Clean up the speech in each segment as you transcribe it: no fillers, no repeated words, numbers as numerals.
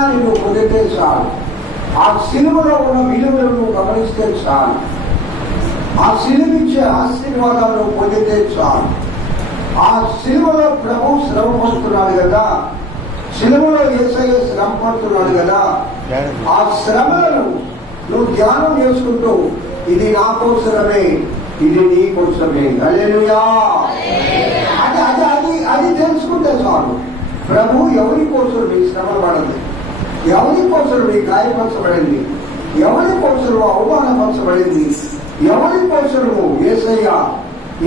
రక్షణని నువ్వు పొందితే చాలు. ఆ సిలువలో ఉన్న విలువలు నువ్వు గమనిస్తే చాలు. ఆ సిలువిచ్చే ఆశీర్వాదాలను పొందితే చాలు. ఆ సిలువలో ప్రభు శ్రమ పడుతున్నాడు కదా, సిలువలో యేసయ్య శ్రమ పడుతున్నాడు కదా, ఆ శ్రమలను నువ్వు ధ్యానం చేసుకుంటూ ఇది నా కోసమే, ఇది నీ కోసమే. హల్లెలూయా. అది అది అది అది తెలుసుకుంటే చాలు. ప్రభు ఎవరి కోసం నీ శ్రమ పడదు, ఎవరి కోసం నీ గాయపరచబడింది, ఎవరి కోసం అవమానపరచబడింది, ఎవరి కోసము యేసయ్య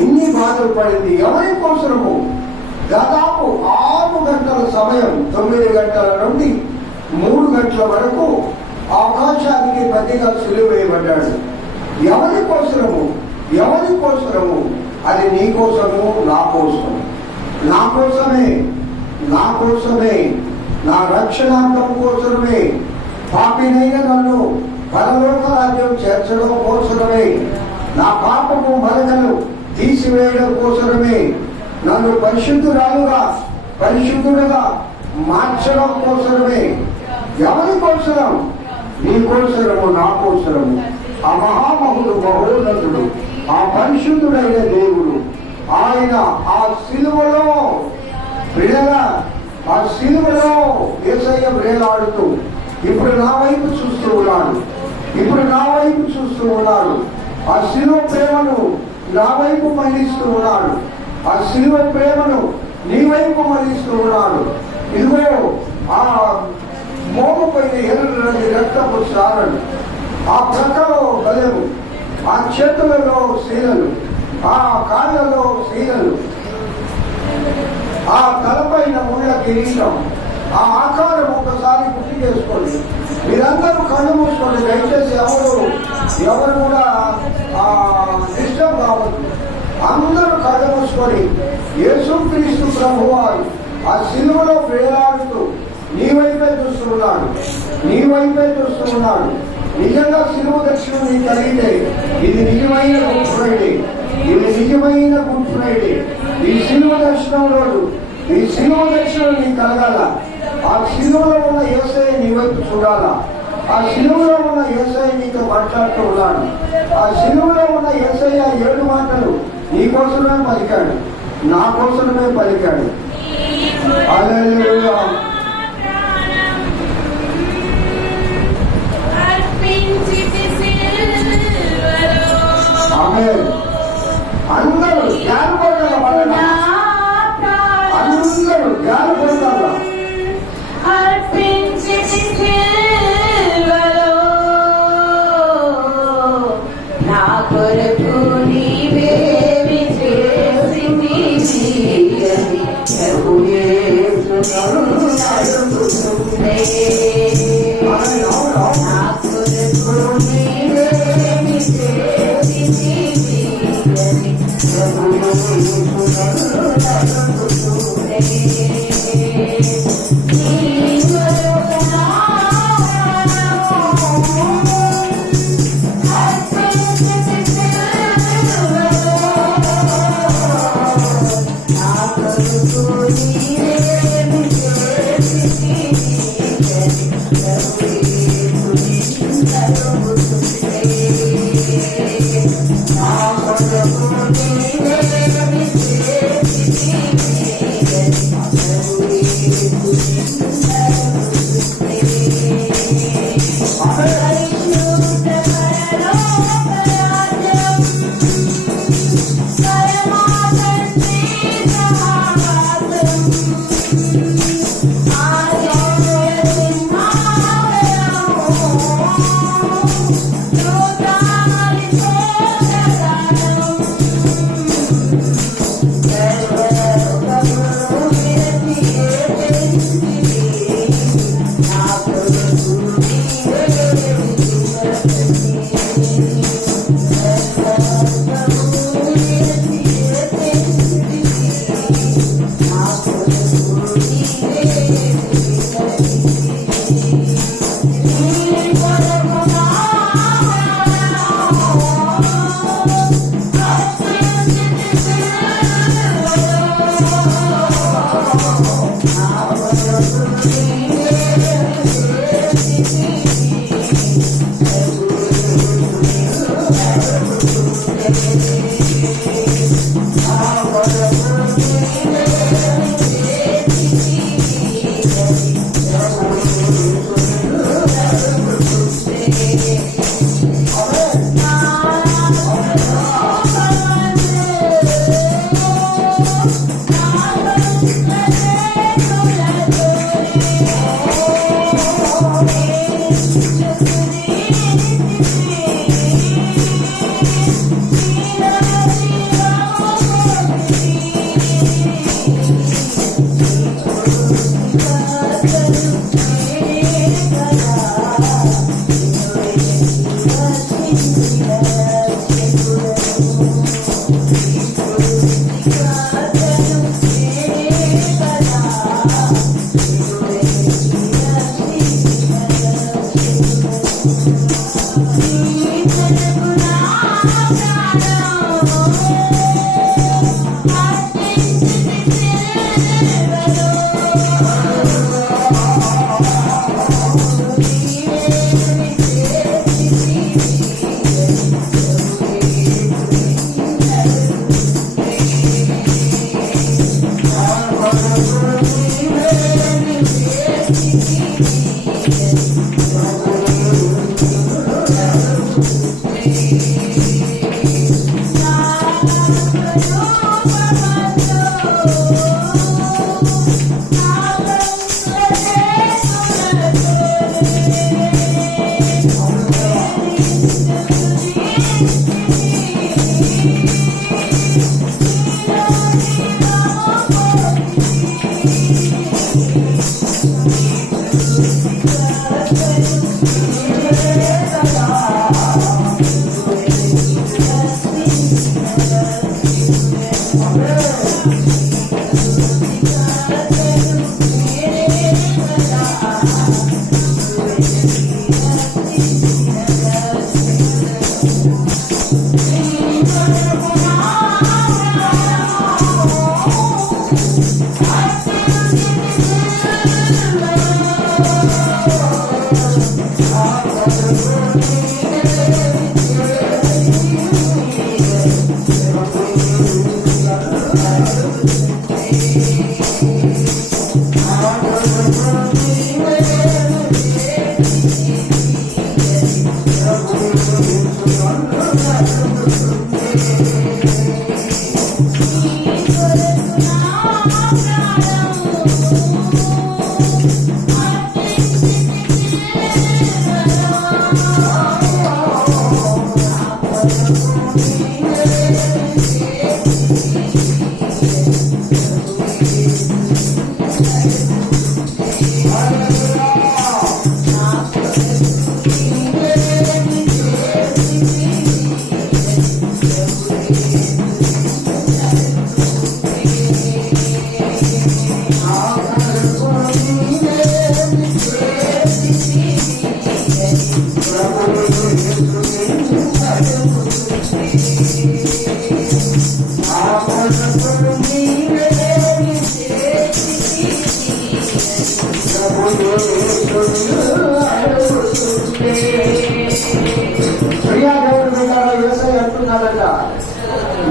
ఇన్ని బాధలు పడింది, ఎవరి కోసము దాదాపు 6 గంటల సమయం, 9 గంటల నుండి 3 గంటల వరకు ఆకాశానికి మధ్యగా సిలువ వేయబడ్డాడు. ఎవరి కోసము, ఎవరి కోసము? అది నీ కోసము, నా కోసం, నా కోసమే, నా కోసమే, నా రక్షణార్థం కోసమే, పాపినైన నన్ను పరలోక రాజ్యం చేర్చడం కోసమే, నా పాపము మరకలు తీసివేయడం కోసమే, నన్ను పరిశుద్ధుడుగా మార్చడం కోసమే. ఎవరి కోసరం? నీ కోసరము, నా కోసరము. ఆ మహామహుడు, మహోన్నతుడు, ఆ పరిశుద్ధుడైన దేవుడు, ఆయన ఆ సిలువలో ఆ సిలువలో యేసయ్య వేలాడుతూ ఇప్పుడు నా వైపు చూస్తూ ఉన్నాడు, ఇప్పుడు నా వైపు చూస్తూ ఉన్నాడు. ఆ సిలువ ప్రేమను నా వైపు మళ్ళిస్తూ ఉన్నాడు, ఆ సిలువ ప్రేమను నీ వైపు మళ్ళిస్తూ ఉన్నాడు. ఇదిగో ఆ మోముపైన ఎర్రని రక్తపు సారలు, ఆ ప్రక్కలో బలము, ఆ చేతులలో శీలలు, ఆ కాళ్ళలో శీలలు, ఆ తలపైన ముళ్ళ కిరీటం, ఆ ఆకారం ఒకసారి గుర్తు చేసుకోండి. మీరందరూ కళ్ళు మూసుకోండి దయచేసి. ఎవరు కూడా డిస్టర్బ్ కావద్దు. అందరూ కళ్ళు మూసుకొని యేసుక్రీస్తు ప్రభువారు ఆ సిలువలో వేలాడుతూ నీ వైపే చూస్తున్నాడు, నీ వైపే చూస్తున్నాడు. నిజంగా సిలువ దర్శనం నీకు కలిగితే ఇది నిజమైన గుడ్ ఫ్రైడే, ఇది నిజమైన గుడ్ ఫ్రైడే. ఈ సిలువ దర్శనం రోజు, ఈ సిలువ దర్శనం నీకు కలగాల. ఆ సిలువలో ఉన్న యేసయ్య నీ వైపు చూడాలా. ఆ సిలువలో ఉన్న యేసయ్య నీతో మాట్లాడుతూ ఉన్నాడు. ఆ సిలువలో ఉన్న యేసయ్య 7 మాటలు నీ కోసమే పలికాడు, నా కోసమే పలికాడు. హల్లెలూయా. ఆమేన్. అందరూ జ్ఞానపడాల, అందరూ జ్ఞానపడాల.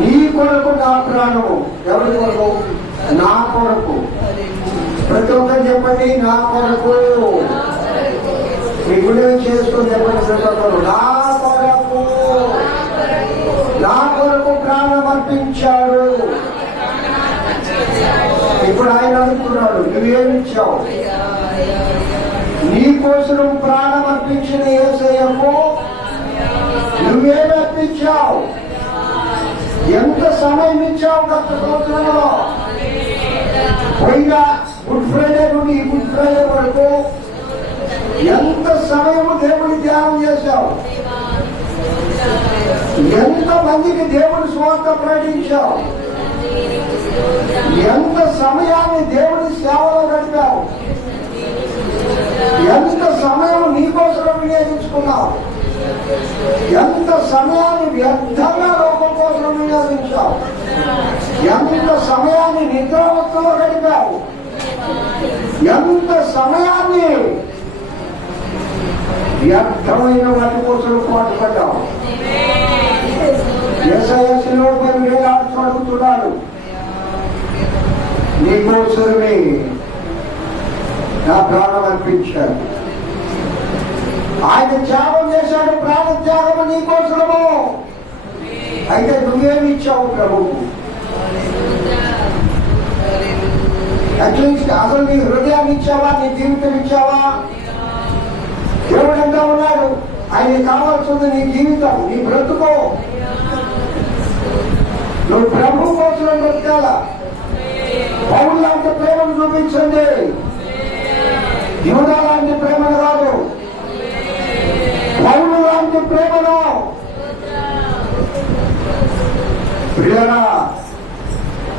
నీ కొరకు నా ప్రాణము. ఎవరి కొరకు? నా కొరకు. ప్రతి ఒక్కరు చెప్పండి, నా కొరకు. మీ గుడి చేసుకుని చెప్పండి ప్రతి ఒక్కరు, నా కొరకు. నా కొరకు ప్రాణం అర్పించాడు. ఇప్పుడు ఆయన అనుకున్నాడు, నువ్వేమిచ్చావు? నీ కోసం ప్రాణం అర్పించిన యేసయ్యకు నువ్వేమి అర్పించావు? ఎంత సమయం ఇచ్చావు గత సంవత్సరంలో? పోయిన గుడ్ ఫ్రైడే నుండి ఈ గుడ్ ఫ్రైడే వరకు ఎంత సమయం దేవుని ధ్యానం చేశావు? ఎంత మందికి దేవుని స్వార్థ ప్రకటించావు? ఎంత సమయాన్ని దేవుని సేవలో గడిపావు? ఎంత సమయం నీకోసం వినియోగించుకున్నావు? ఎంత సమయాన్ని వ్యర్థంగా లోకం కోసం వినియోగించావు? ఎంత సమయాన్ని నిద్రావస్థలో గడిపావు? ఎంత సమయాన్ని వ్యర్థమైన వాటి కోసం పాటుపడ్డావు? యేసయ్య శిలువపై వేలాడుతూ అడుగుతున్నాడు, నీకోసమే నా ప్రాణం అర్పించాడు. ఆయన త్యాగం చేశాడు, ప్రాణ త్యాగము నీకోసము. అయితే నువ్వేమి ఇచ్చావు ప్రభువు? అట్లీస్ట్ అసలు నీ హృదయాన్ని ఇచ్చావా? నీ జీవితం ఇచ్చావా? దేవుడు ఎంత ఉన్నాడు? ఆయన కావాల్సింది నీ జీవితం, నీ బ్రతుకో. నువ్వు ప్రభు కోసం బ్రతకాల. పౌలు లాంటి ప్రేమను చూపించండి, యూదా లాంటి ప్రేమను కాదు. పౌలు లాంటి ప్రేమను. ప్రియరా,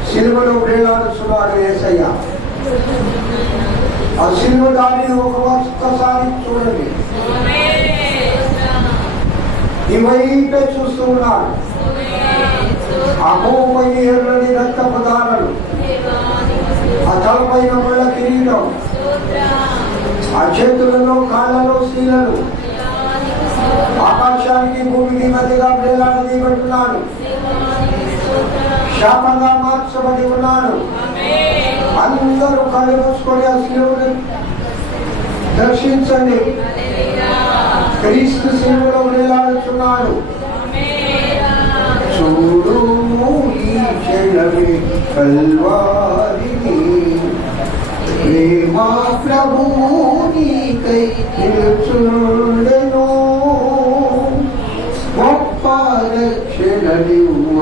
సిలువలో వేలాడుతున్నాడు యేసయ్య. ఆ సిలువ దానిని ఒక్కసారి చూడండి. ఈ వైపే చూస్తూ ఉన్నాడు. ఆ మోపైన ఎర్రని రక్తపు దారలు, ఆ తలపైన ముళ్ళ కిరీటం, ఆ చేతులలో కాళ్ళలో శీలలు, ఆకాశానికి భూమికి మధ్యగా వేలాడదీయబడుతున్నాడు. శాపంగా మార్చబడి ఉన్నాడు. అందరూ కళ్ళు మూసుకొని ఆ శిలువను దర్శించండి. క్రీస్తు శిలువలో వేలాడుచున్నాడు. చూడు ఈ క్షణమే కల్వారిని, ప్రేమ ప్రభువు నీకై నిలుచుండెను, గొప్ప రక్షణనివ్వ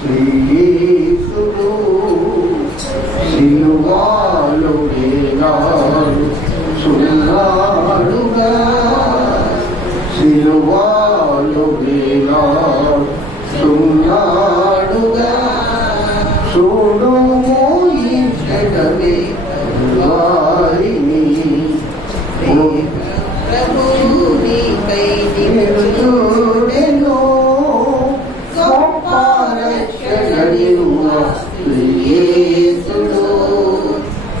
శ్రీయేసుడు, సిలువలో వేలాడుచున్నాడుగా, సిలువలో వేలాడుచున్నాడుగా. చూడు ఈ క్షణమే వారిని, ప్రభువు నీకై నిలుచుండెను, గొప్ప రక్షణనివ్వ యేసుడు,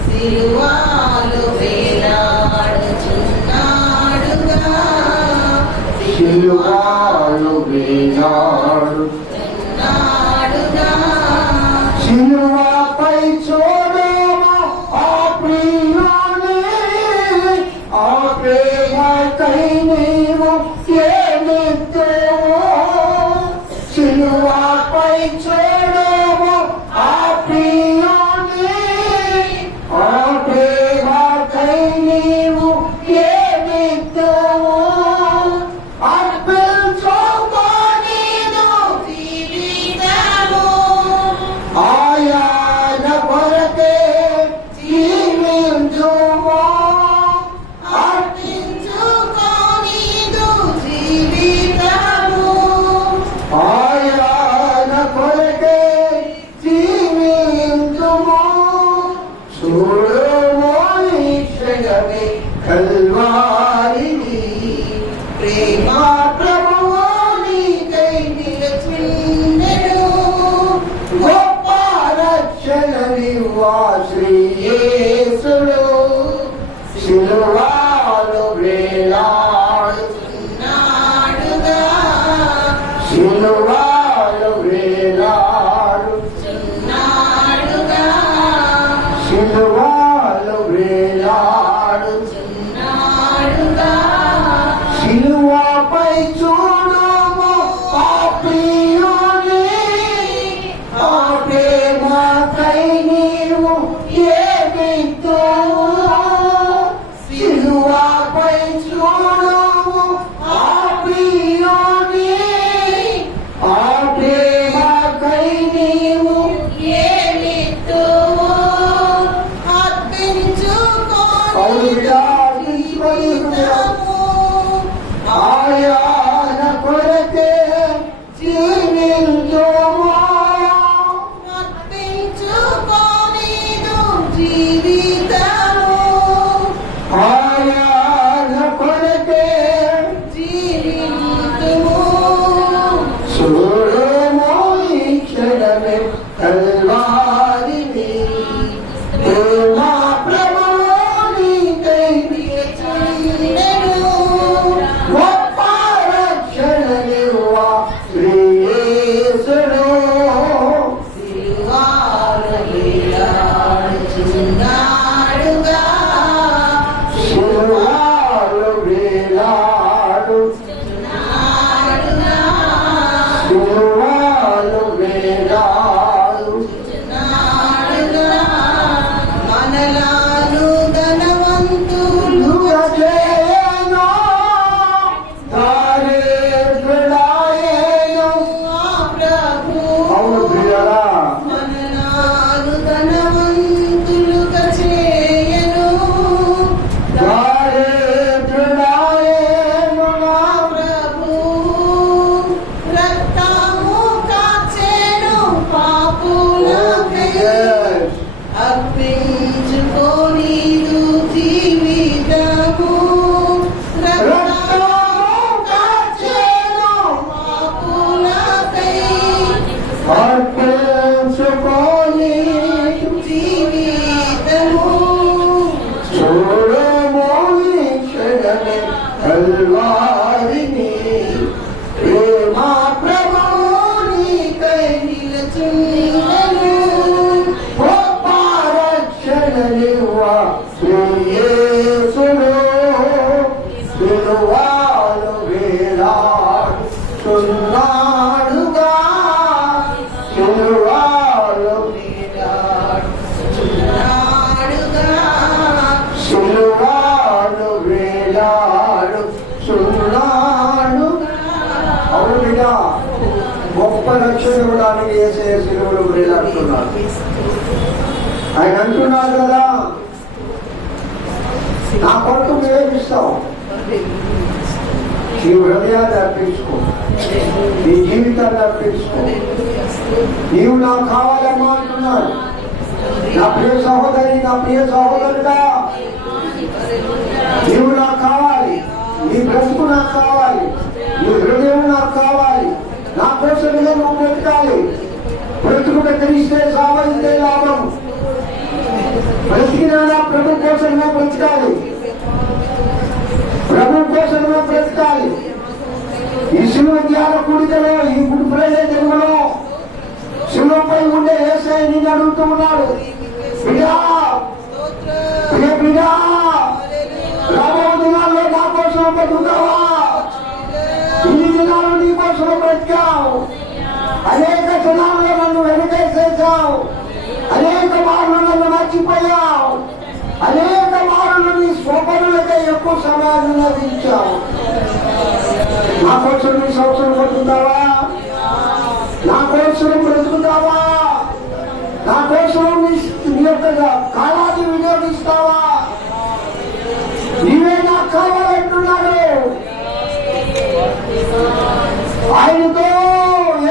సిలువలో వేలాడుచున్నాడుగా, సిలువలో వేలాడుచున్నాడుగా. సిలువపై చూడము ఆ ప్రియుని, ఆ ప్రేమకై నీవు ఏమిచ్చావు. సిలువపై చూడము ఆ ప్రియుని, ఆ ప్రేమకై నీవు ఏమిచ్చావు. అర్పించుకోనీదు జీవితము, ఆయన కొరకే జీవించుము. అర్పించుకోనీదు జీవితము, ఆయన కొరకే జీవించుము. చూడుము ఈ క్షణమే కల్వారిని, ప్రేమ ప్రభువు నీకై నిలుచుండెను, గొప్ప రక్షణనివ్వ శ్రీయేసుడు, సిలువలో వేలాడుచున్నాడుగా, సిలువలో వేలాడుచున్నాడుగా, సిలువలో వేలాడుచున్నాడుగా. సిలువపై చూడుము ఆ ప్రియుని, ఆ ప్రేమకై నీవు ఏమిచ్చావు. సిలువపై చూడుము ఆ ప్రియుని, ఆ ప్రేమకై నీవు ఏమిచ్చావు. అర్పించుకోనీదు జీవితము, ఆయన కొరకే జీవించుము. అర్పించుకోనీదు జీవితము, ఆయన కొరకే జీవించుము. చూడుము ఈ క్షణమే కల్వారిని, ప్రేమ ప్రభువు నీకై నిలుచుండెను, గొప్ప రక్షణనివ్వ శ్రీయేసుడు, సిలువలో వేలాడుచున్నాడుగా, సిలువలో వేలాడుచున్నాడుగా, సిలువలో వేలాడుచున్నాడుగా. మనలాను ధనవంతులు చేయను, దారిద్రుడాయను. ఆ ప్రభు అవును ప్రియులారా, మనలాను ధనవంతులుగా చేయను, దారిద్రుడాయను నా ప్రభు రక్తము కాచెను పాపులకై, Yes. అర్పించుకోనీదు జీవితము, రక్తము కాచెను పాపులకై, అర్పించుకొని జీవితము. చూడుము ఈ క్షణమే కల్వారిని, ప్రేమ ప్రభువు నీకై నిలుచుండెను, గొప్ప రక్షణనివ్వ శ్రీయేసుడు, సిలువలో వేలాడుచున్నాడుగా, సిలువలో సిలువలో వేలాడుచున్నాడు. అవును బిడ్డ, గొప్ప రక్షణ ఇవ్వడానికి యేసయ్య సిలువలో వేలాడుతున్నాడు. ఆయన అంటున్నాడు కదా, నా కొరకు ప్రేమిస్తావు, నీ హృదయాన్ని అర్పించుకో, నీ జీవితాన్ని అర్పించుకో, నీవు నాకు కావాలమ్మా అంటున్నాడు. నా ప్రియ సహోదరి, నా ప్రియ సహోదరుడా, నీవు నాకు కావాలి, నీ బ్రతుకు నాకు కావాలి, నీ హృదయం నాకు కావాలి. నా కోసమే నువ్వు బ్రతకాలి. బ్రతుకుట తెలిస్తే సావైతే లాభం. బ్రతికినా ప్రభు కోసమే బ్రతకాలి, ప్రభు కోసమే బ్రతకాలి. ఈ శిలువ ధ్యాన కూడికలో, ఈ గుడి ప్రజల జన్మలో శిలువపై ఉండే యేసయ్య నిన్ను అడుగుతూ ఉన్నాడు, బిడ్డా, బిడ్డా, రాబో దినాల్లో నా కోసం బ్రతుకుతావా? ఇన్ని దినాలు నీ కోసం బ్రతికావు, అనేక దినాల్లో నన్ను వెనకేసేసావు, అనేక మార్లు నన్ను మర్చిపోయావు, అనేక మార్లు నీ స్వపనులకై ఎక్కువ సమయాన్ని నదించావు. నా కోసం నీ సంవత్సరం బ్రతుకుతావా? నా కోసం బ్రతుకుతావా? నా కోసం నీ యొక్క కాలాన్ని వినియోగిస్తావా? నీవే నాకు కావాలంటున్నాడు. ఆయనతో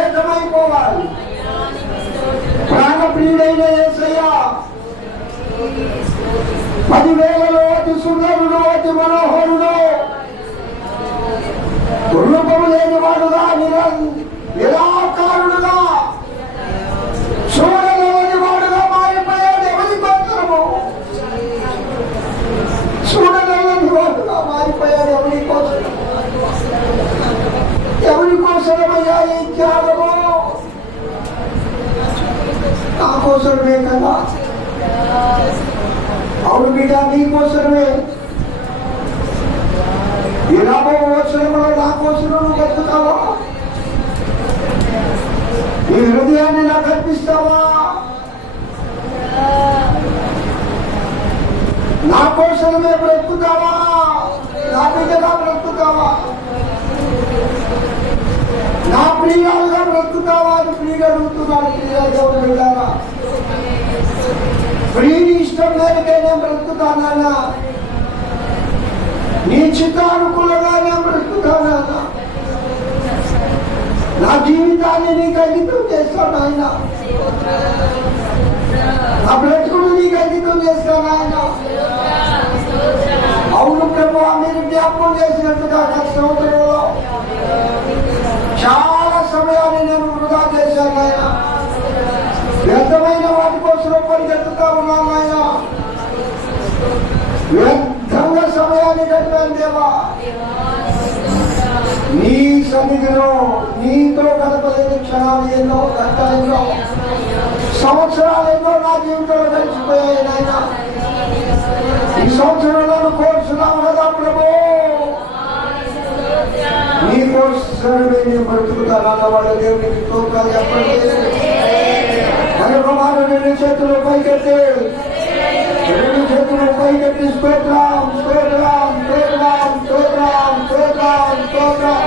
ఏకమైపోవాలి. ప్రాణప్రియుడైన యేసయ్య 10,000లో అతి సుందరుడు, అతి మనోహరుడు, రూపము లేనివాడుగా, నిరాకారుడుగా, చూడలేని వాడుగా మారిపోయాడు. ఎవరి కోసము? చూడలేని వాడుగా మారిపోయాడు. ఎవరి కోసం? ఎవరి కోసమయ్యా ఈ త్యాగము? నా కోసమే కదా. అవును బిడ్డ, నీ కోసమే. ఈ రాబో వర్షంలో నా కోసం నువ్వు బతుకుతావా? నీ హృదయాన్ని నాకు అర్పిస్తావా? నా కోసమే బ్రతుకుతావా? నా బిడ్డగా బ్రతుకుతావా? నా ప్రియాలుగా బ్రతుకుతావా అని ప్రియుడు అడుగుతున్నాడు. ప్రియాలు వెళ్ళారా? ప్రియుని ఇష్టం మేరకే నేను బ్రతుకుతానా? నీ చిత్తానుకూలంగా నేను బ్రతుకుతానా? నా జీవితాన్ని నీకు అంకితం చేస్తాను ఆయన. నా బ్రతుకును నీకు అంకితం చేస్తాను ఆయన. అవును ప్రభు, మీరు జ్ఞాపకం చేసినట్టుగా గత సంవత్సరంలో చాలా సమయాన్ని నేను వృధా చేశాను ఆయన. వ్యర్థమైన వాటి కోసం పరిగెత్తుతా ఉన్నాను ఆయన. వ్యర్థంగా సమయాన్ని గడిపాను దేవా. నీ సన్నిధిలో నీతో గడపలేని క్షణాలు ఎన్నో, గంటలో సంవత్సరాలు ఎన్నో నా జీవితంలో గడిచిపోయాయి నాయన. ఈ సంవత్సరంలో కోరుచున్నాము కదా ప్రభు, నీ కోసమే నేను బ్రతుకుతానన్న వాళ్ళ దేవునికి తోకాలు చెప్పండి. మరొక మాట, రెండు చేతులు పైకెత్తి, రెండు చేతులు పైకెత్తి స్తోత్రం, స్తోత్రం, స్తోత్రం, స్తోత్రం, స్తోత్రం, స్తోత్రం.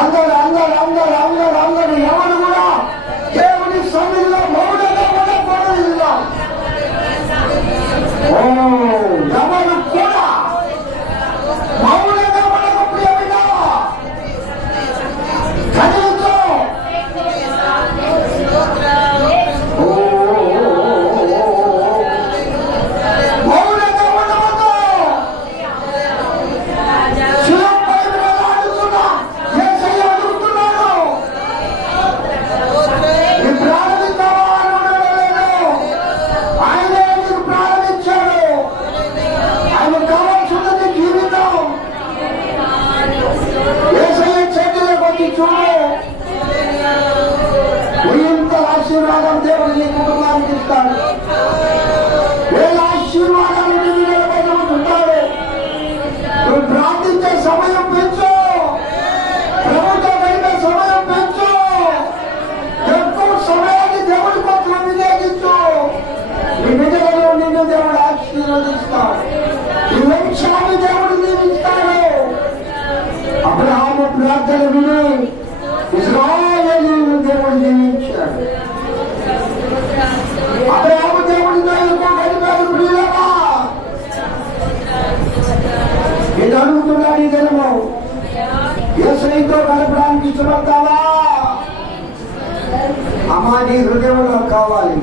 అందరూ అందరూ అందరూ అందరూ అందరూ ఎవరు కూడా దేవుని సన్నిధిలో మౌనంగా ఉండకూడదు. ఎవరు కూడా మౌనంగా ఉండకపోయినా కనీసం మౌనంగా ఉండవద్దు. శిలంపై వేలాడుతున్న యేసయ్య అడుగుతున్నాడు, నీ ప్రారంభించావా అని అడగలేదు. ఆయనే నీకు ప్రారంభించాడు. ఆశీర్వదిస్తాడు. ఈ వంశాన్ని దేవుడు దీవిస్తాడు. అబ్రహాము ప్రార్థన విని ఇశ్రాయేలీయులను దేవుడు దీవించాడు. అబ్రహాము దేవుడితో ఎక్కువ గడిపాడు. ప్రియులారా, నేను అడుగుతున్నాను ఈ దినము, యేసయ్యతో గడపడానికి ఇష్టపడతావా? అమ్మా, నీ హృదయం నాకు కావాలి.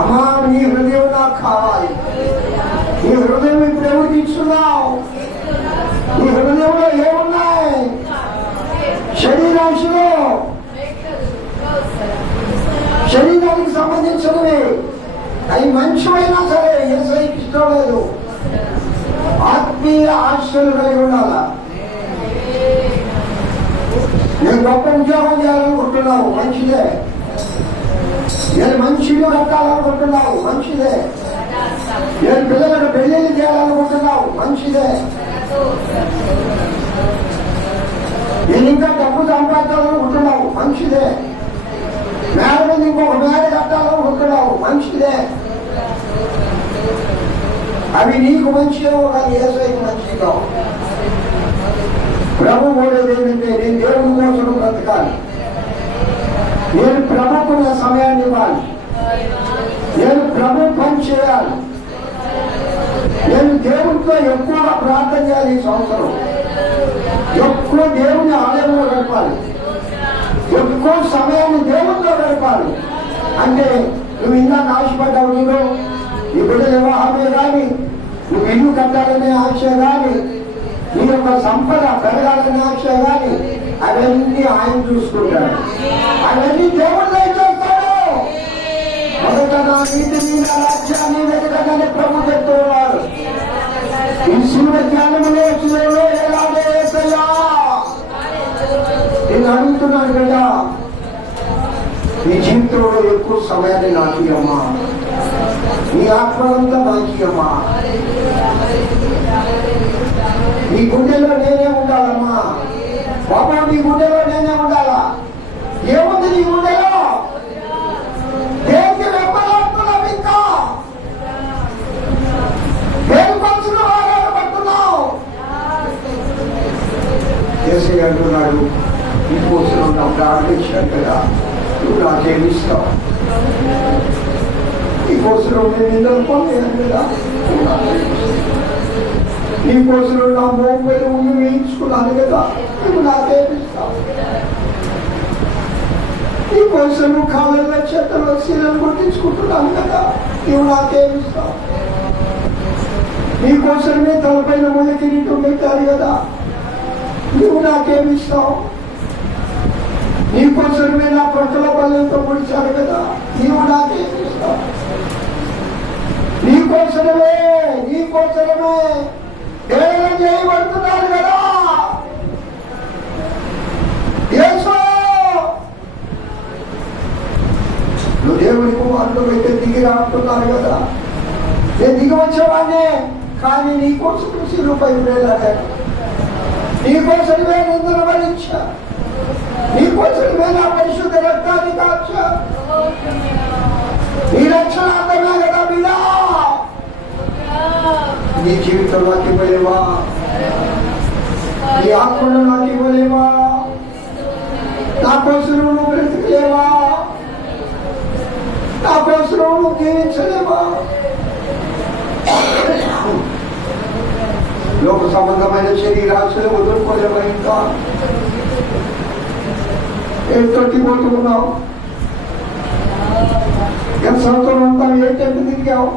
అమ్మా, నీ హృదయం నాకు కావాలి. నీ హృదయం ఇప్పుడు ఎవరికి ఇస్తున్నావు? నీ హృదయంలో ఏమున్నాయి? శరీరాశలో, శరీరానికి సంబంధించినవి అవి మంచివైనా సరే యేసయ్యకి ఇష్టం లేదు. ఆత్మీయ ఆశలు కలిగి ఉండాలా. నేను గొప్ప ఉద్యోగం చేయాలనుకుంటున్నావు, మంచిదే. నేను మంచి ఇల్లు కట్టాలనుకుంటున్నావు, మంచిదే. నేను పిల్లలకు పెళ్లిళ్ళు చేయాలనుకుంటున్నావు, మంచిదే. నేను ఇంకా డబ్బు సంపాదించాలనుకుంటున్నావు, మంచిదే. మేడ మీద ఇంకొక మేడ కట్టాలనుకుంటున్నావు, మంచిదే. అవి నీకు మంచిదేమో కానీ యేసయ్యకు మంచిదో. ప్రభు కోరేది ఏంటంటే, నేను దేవుని కోసం బ్రతకాలి. నేను ప్రభుకు నా సమయాన్ని ఇవ్వాలి. నేను ప్రభు పని చేయాలి. నేను దేవుడితో ఎక్కువగా ప్రార్థన చేయాలి. ఈ సంవత్సరం ఎక్కువ దేవుని ఆలయంలో గడపాలి. ఎక్కువ సమయాన్ని దేవుడితో గడపాలి. అంటే నువ్వు ఇంకా ఆశపడ్డావు. నీ బిడ్డల వివాహమే కానీ, నువ్వు ఇల్లు కట్టాలనే ఆశ కానీ, నీ యొక్క సంపద పెరగాలనే ఆశ కానీ, అవన్నీ ఆయన చూసుకుంటాడు. అవన్నీ దేవుడు దయచేస్తాడు. మొదట నా నీతిని, నా రాజ్యాన్ని వెతకగానే ప్రభు చెప్తున్నారు. ఈ శివ జ్ఞానములో శివులో ఎలాగే యేసయ్యా, నేను అడుగుతున్నాను కదా, నీ జీవితంలో ఎక్కువ సమయాన్ని నాకు అమ్మా, నీ ఆత్మలంతా నాకు అమ్మా. నీ గుండెలో నేనే ఉండాలమ్మా బాబా. నీ గుండెలో నేనే ఉండాలా? ఏముంది నీ గుండెలో? దేనికి వెంబడాడుతున్నావు? ఇంకా దేనికోసం ఆరాటపడుతున్నావు? యేసయ్య అంటున్నాడు, నీకోసం నాకు ప్రార్థించాను కదా, నువ్వు నాకేమిస్తావు? నీకోసం నేను నిందలు పొందాను కదా, నీకోసం నా మోపేరు ఉండి వేయించుకున్నాను కదా, నువ్వు నాకేమిస్తావు? నీకోసం కాళ్ళ చేతలో శీలను కొట్టించుకుంటున్నాను కదా, నువ్వు నాకేమిస్తావు? నీకోసమే తలపైన ముళ్ళ కిరీటం పెట్టారు కదా, నువ్వు నాకేమిస్తావు? నీకోసమే నా పక్కల బలంతో పొడిచారు కదా, నీవు నాకేమిస్తావు? నీకోసమే ఏదైనా చేయబడుతున్నారు కదా. యేసు, నువ్వు దేవుని కుమారుడు అయితే దిగి రాస్తున్నారు కదా. నేను దిగి వచ్చేవాడినే, కానీ నీకోసం శిలువపై వేలాడాను. నీకోసమే నిందలు భరించా. నీకోసమే నా పరిశుద్ధ రక్తాన్ని కాచా. నీ రక్షణ అర్థమే కదా మీరా. నీ జీవితం నాకు ఇవ్వలేవా? నీ ఆత్మను నాకు ఇవ్వలేవా? నా కోసం నువ్వు బ్రతికలేవా? నా కోసం నువ్వు జీవించలేవా? లోక సంబంధమైన శరీరాశలు వదులుకోలేవా? ఇంకా ఏం తొట్టిపోతున్నావు? ఎంత సంవత్సరం అంతా ఏ టెంపు తిరిగావు?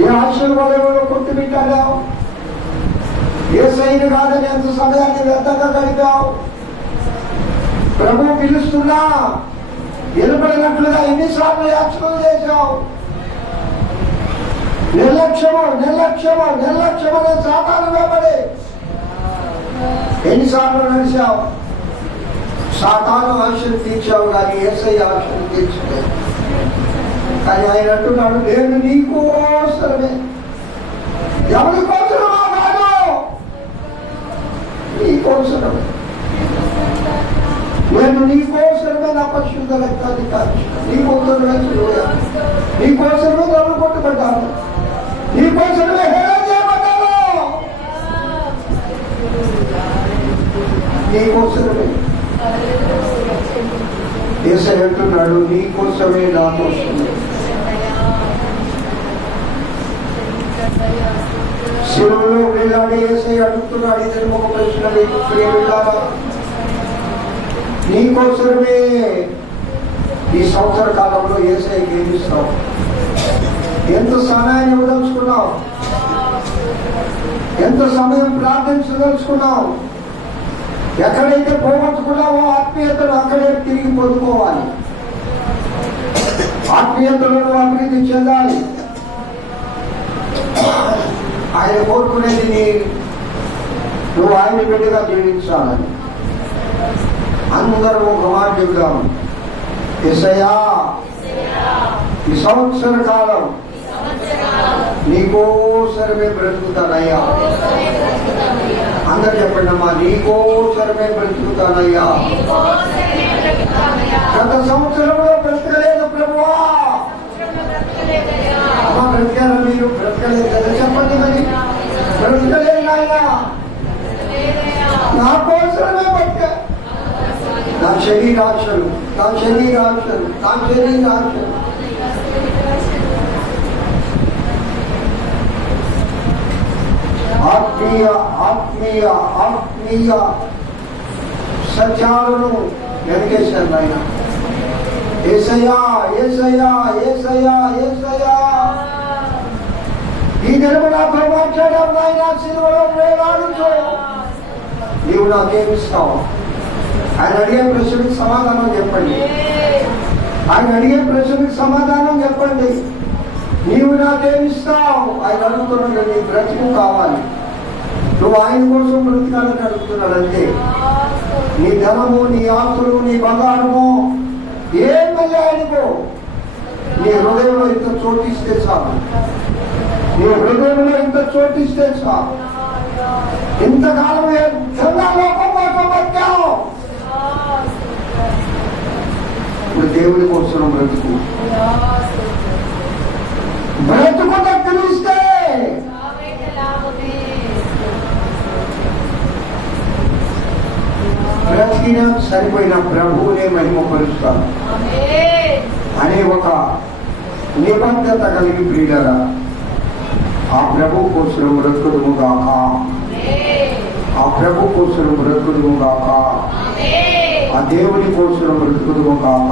ఏ ఆశీర్వాదంలో కొట్టి పెట్టావు? ఏ సైన్యం కాదని ఎంత సమయాన్ని వ్యర్థంగా గడిపావు? ప్రభు పిలుస్తున్నా నిలబడినట్లుగా ఎన్నిసార్లు యాచనలు చేశావు? నిర్లక్ష్యమనే సాతాను వెంబడి ఎన్నిసార్లు నడిచావు? సాతాను ఆశలు తీర్చావు కానీ యేసయ్య ఆశలు తీర్చలేదు. కానీ ఆయన అంటున్నాడు, నేను నీకోసమే, ఎవరి కోసమా కాదు, నీకోసమే. నేను నీకోసమే నా పరిశుద్ధ రక్తాన్ని కాదు, నీకోసమే నీ కోసమే దెబ్బలు కొట్టబడ్డారు, నీ కోసమే హేళన చేయబడ్డారు, నీ కోసమే. యేసయ్య అంటున్నాడు, నీ కోసమే, నా కోసమే. శిలువలో వేలాడే యేసయ్య అడుగుతున్నాడు ఇతను ఒక ప్రశ్న, ప్రియమిల్లారా, నీ కోసమే ఈ సంవత్సర కాలంలో యేసయ్యకి ఏమిస్తావు? ఎంత సమయాన్ని ఇవ్వదలుచుకున్నావు? ఎంత సమయం ప్రార్థించదలుచుకున్నావు? ఎక్కడైతే పోగొట్టుకున్నావో ఆత్మీయతను అక్కడే తిరిగి పొందుకోవాలి. ఆత్మీయతలను అభివృద్ధి చెందాలి. ఆయన కోరుకునేది నువ్వు ఆయన బిడ్డగా జీవించాలని. అందరూ ఒక మాట చెబుదాం, యేసయ్యా ఈ సంవత్సర కాలం నీకోసరమే బ్రతుకుతానయ్యా. అందరు చెప్పండి అమ్మా, నీకోసరమే బ్రతుకుతానయ్యా. గత సంవత్సరంలో బ్రతకలేదు ప్రభువా. అమ్మా బ్రతికారా మీరు? బ్రతకలేదు కదా, చెప్పండి మరి. బ్రతకలేదు నాయనా, నా కోసమే బతికా. నా శరీరాశలు, నా శరీరాశలు, నా శరీరాశలు. ఆత్మీయ ఆత్మీయ ఆత్మీయ సత్యాలను వెనకేశారు ఆయన. యేసయ్యా యేసయ్యా యేసయ్యా యేసయ్యా, ఈ దినము నాతో మాట్లాడావు నాయన. సిలువలో వేలాడుతూ నీవు నాకేమిస్తావు? ఆయన అడిగే ప్రశ్నకి సమాధానం చెప్పండి. ఆయన అడిగే ప్రశ్నకి సమాధానం చెప్పండి. నీవు నాకేమిస్తావు? ఆయన అడుగుతున్నాడు, నీ బ్రతుకు కావాలి. నువ్వు ఆయన కోసం బ్రతకాలని అడుగుతున్నాడు అంతే. నీ ధనము, నీ ఆస్తులు, నీ బంగారము ఏం మళ్ళీ ఆయనకో. నీ హృదయంలో ఇంత చోటిస్తే చాలు. నీ హృదయంలో ఇంత చోటిస్తే చాలు. ఇంతకాలం ఎంతగా లోకం కోసం బతికావు. ఇప్పుడు దేవుడి కోసం బ్రతుకు. బ్రతుకు తెలిస్తే బ్రతికిన సరిపోయిన ప్రభువునే మహిమపరుస్తాను అనే ఒక నిబద్ధత కలిగి ప్రియులరా, ఆ ప్రభు కోసం బ్రతుకుదుము గాక. ఆ ప్రభు కోసం బ్రతుకుదుము గాక. ఆ దేవుని కోసం బ్రతుకుదుము గాక.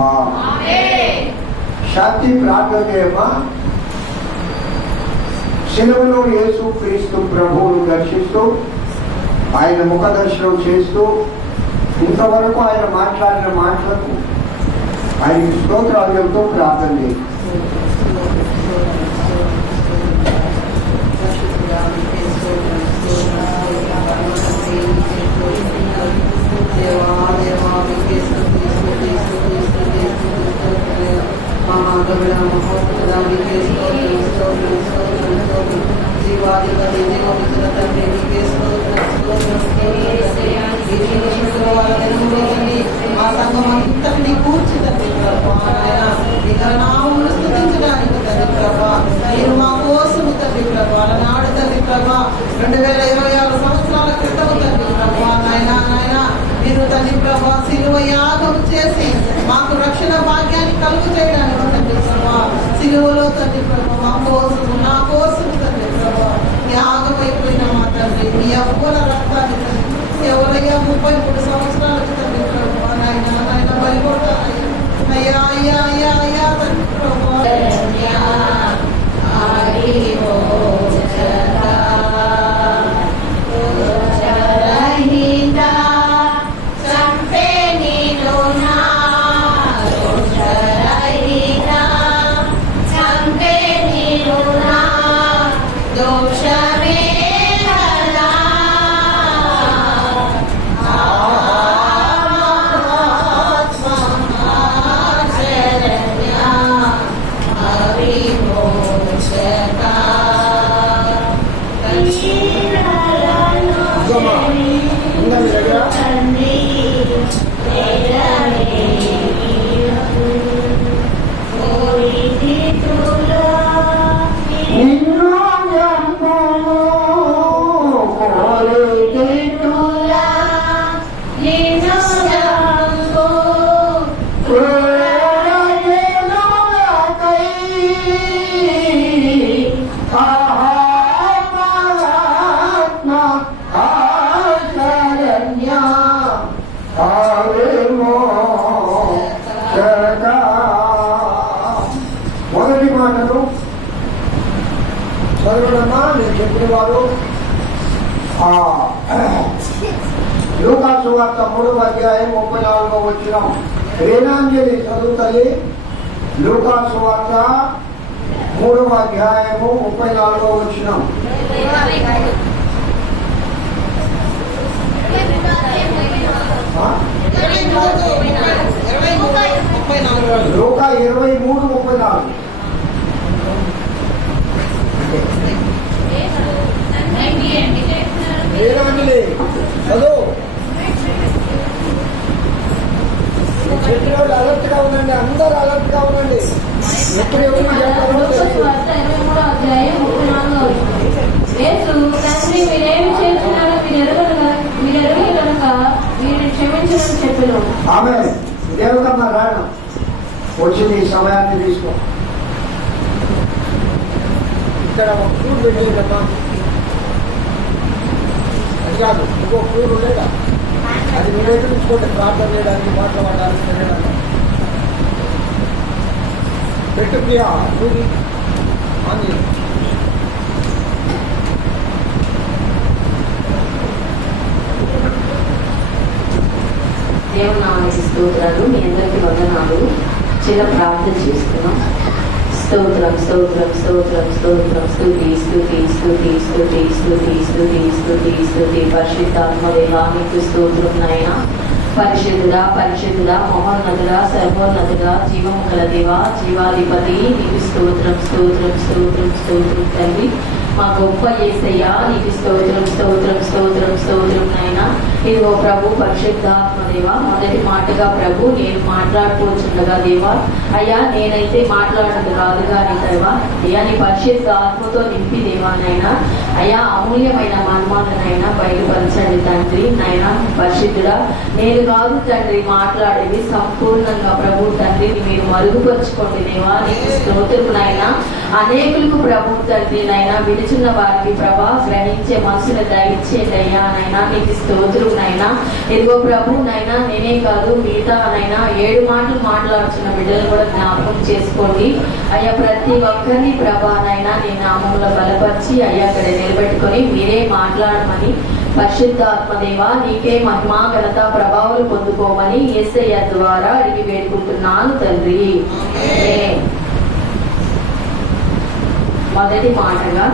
శాంతి ప్రార్థన చేయమా. శిలువలో యేసు క్రీస్తు ప్రభువును దర్శిస్తూ ఆయన ముఖ దర్శనం చేస్తూ ఇంతవరకు ఆయన మాట్లాడిన మాటలకు ఆయనకి స్తోత్రాలు చెబుతూ ప్రార్థన చేయి. ఆ సంఘం అంతటినీ కూర్చి తండ్రి ప్రభా, ఇక నామమును స్తుతించడానికి తండ్రి ప్రభా, మీరు మా కోసము తండ్రి ప్రభా, నాడు తండ్రి ప్రభా 2026 సంవత్సరాల క్రితం తండ్రి ప్రభా, నాయన మీరు తండ్రి ప్రభా సిలువ యాగం చేసి మాకు రక్షణ భాగ్యాన్ని కలుగు చేయడానికి తండ్రి ప్రభా, సిలువలో తండ్రి ప్రభా మా కోసము, నా కోసము తండ్రి ప్రభా యాగం అయిపోయిన మా తండ్రి మీ అవ్వల రక్తాన్ని తండ్రి ఎవరయ్యా 33 సంవత్సరాలకు తండ్రి ప్రభా నాయన బలిగొట్టారయ్యా. అయ్యా అయ్యా అయ్యా అయ్యా తండ్రి ప్రభా దోషమే నిన్ను జంపుము కోరితినులా నిన్ను జంపు క్రూరజనులకై ఆత్మ ఆశరణ్య ఆవేమో శరక. మొదటి మాటలు చదవడమ్మా. నేను చెప్పిన వారు లూకా సువార్త 3వ అధ్యాయం 34వ వచనం. రేనాంజలి చదువుతల్లి. లూకా సువార్త 3వ అధ్యాయము 34వ వచనం. లూకా 23:34. రేనాంజలి చదువు. చెప్పిన వాళ్ళు అలర్ట్ గా ఉండండి. అందరూ అలర్ట్ గా ఉండండి. ఎప్పుడు ఎవరు చెప్తారో తెలియదు. యేసు తండ్రి మీరేమి చేస్తున్నారో మీరెరుగు కనుక వీరిని క్షమించమని చెప్పాను. ఆమె దేవతమ్మ రాయడం వచ్చింది. ఈ సమయాన్ని తీసుకో. ఇక్కడ ఒక ఫ్రూట్ పెట్టేదమ్మా. అది కాదు, ఇంకో ఫ్రూట్ ఉండేదా? అది మీరు ఎదుర్కోండి. ప్రార్థన చేయడానికి, మాట్లాడడానికి తినడానికి పెట్టు ప్రియా. ఫ్రూట్ ఆన్ చేయి. దేవుని నామానికి స్తోత్రాలు. మీ అందరికీ వందనాలు. చిన్న ప్రార్థన చేస్తున్నాం. స్తోత్రం స్తోత్రం స్తోత్రం స్తోత్రం స్తుతి స్తుతి స్తుతి స్తుతి స్తుతి స్తుతి స్తుతి స్తుతి పరిశుద్ధాత్మ దేవానికి స్తోత్రం నాయనా. పరిశుద్ధుడా పరిశుద్ధుడా మహోన్నతుడా సర్వోన్నతుడా జీవము గల దేవా జీవాధిపతి నీకు స్తోత్రం స్తోత్రం స్తోత్రం స్తోత్రం తండ్రి. మా గొప్ప యేసయ్యా నీకు స్తోత్రం స్తోత్రం స్తోత్రం స్తోత్రం నాయనా. ఇదిగో ప్రభు పరిశుద్ధాత్మ దేవా, మొదటి మాటగా ప్రభు నేను మాట్లాడుకోవచ్చుండగా దేవా, అయ్యా నేనైతే మాట్లాడదు రాదు కానీ దేవా, అయ్యా నీ పరిశుద్ధ ఆత్మతో నింపి దేవానైనా అయ్యా అమూల్యమైన మర్మాలనైనా బయలుపరచండి తండ్రి. నైనా పరిశుద్ధుడా, నేను కాదు తండ్రి మాట్లాడేది, సంపూర్ణంగా ప్రభు తండ్రిని మీరు మరుగుపరుచుకోండి దేవా. నీకు స్తోత్రమునైనా అనేకులకు ప్రభు తండ్రి నైనా విడుచున్న వారికి ప్రభా గ్రహించే మనసును దయచేయండి అయ్యా నైనా. నీకు స్తోత్రమునైనా. ఇదిగో ప్రభు నైనా నేనే కాదు మిగతా నైనా 7 మాటలు మాట్లాడుతున్న బిడ్డలు కూడా జ్ఞాపకం చేసుకోండి అయ్యా. ప్రతి ఒక్కరిని ప్రభా నైనా నీ నామంలో బలపరిచి అయ్యా అక్కడ నిలబెట్టుకొని మీరే మాట్లాడమని పరిశుద్ధాత్మదేవా నీకే మహిమా ఘనత ప్రభావాలు పొందుకోమని యేసయ్య ద్వారా అడిగి వేడుకుంటున్నాను తండ్రి. మొదటి మాటగా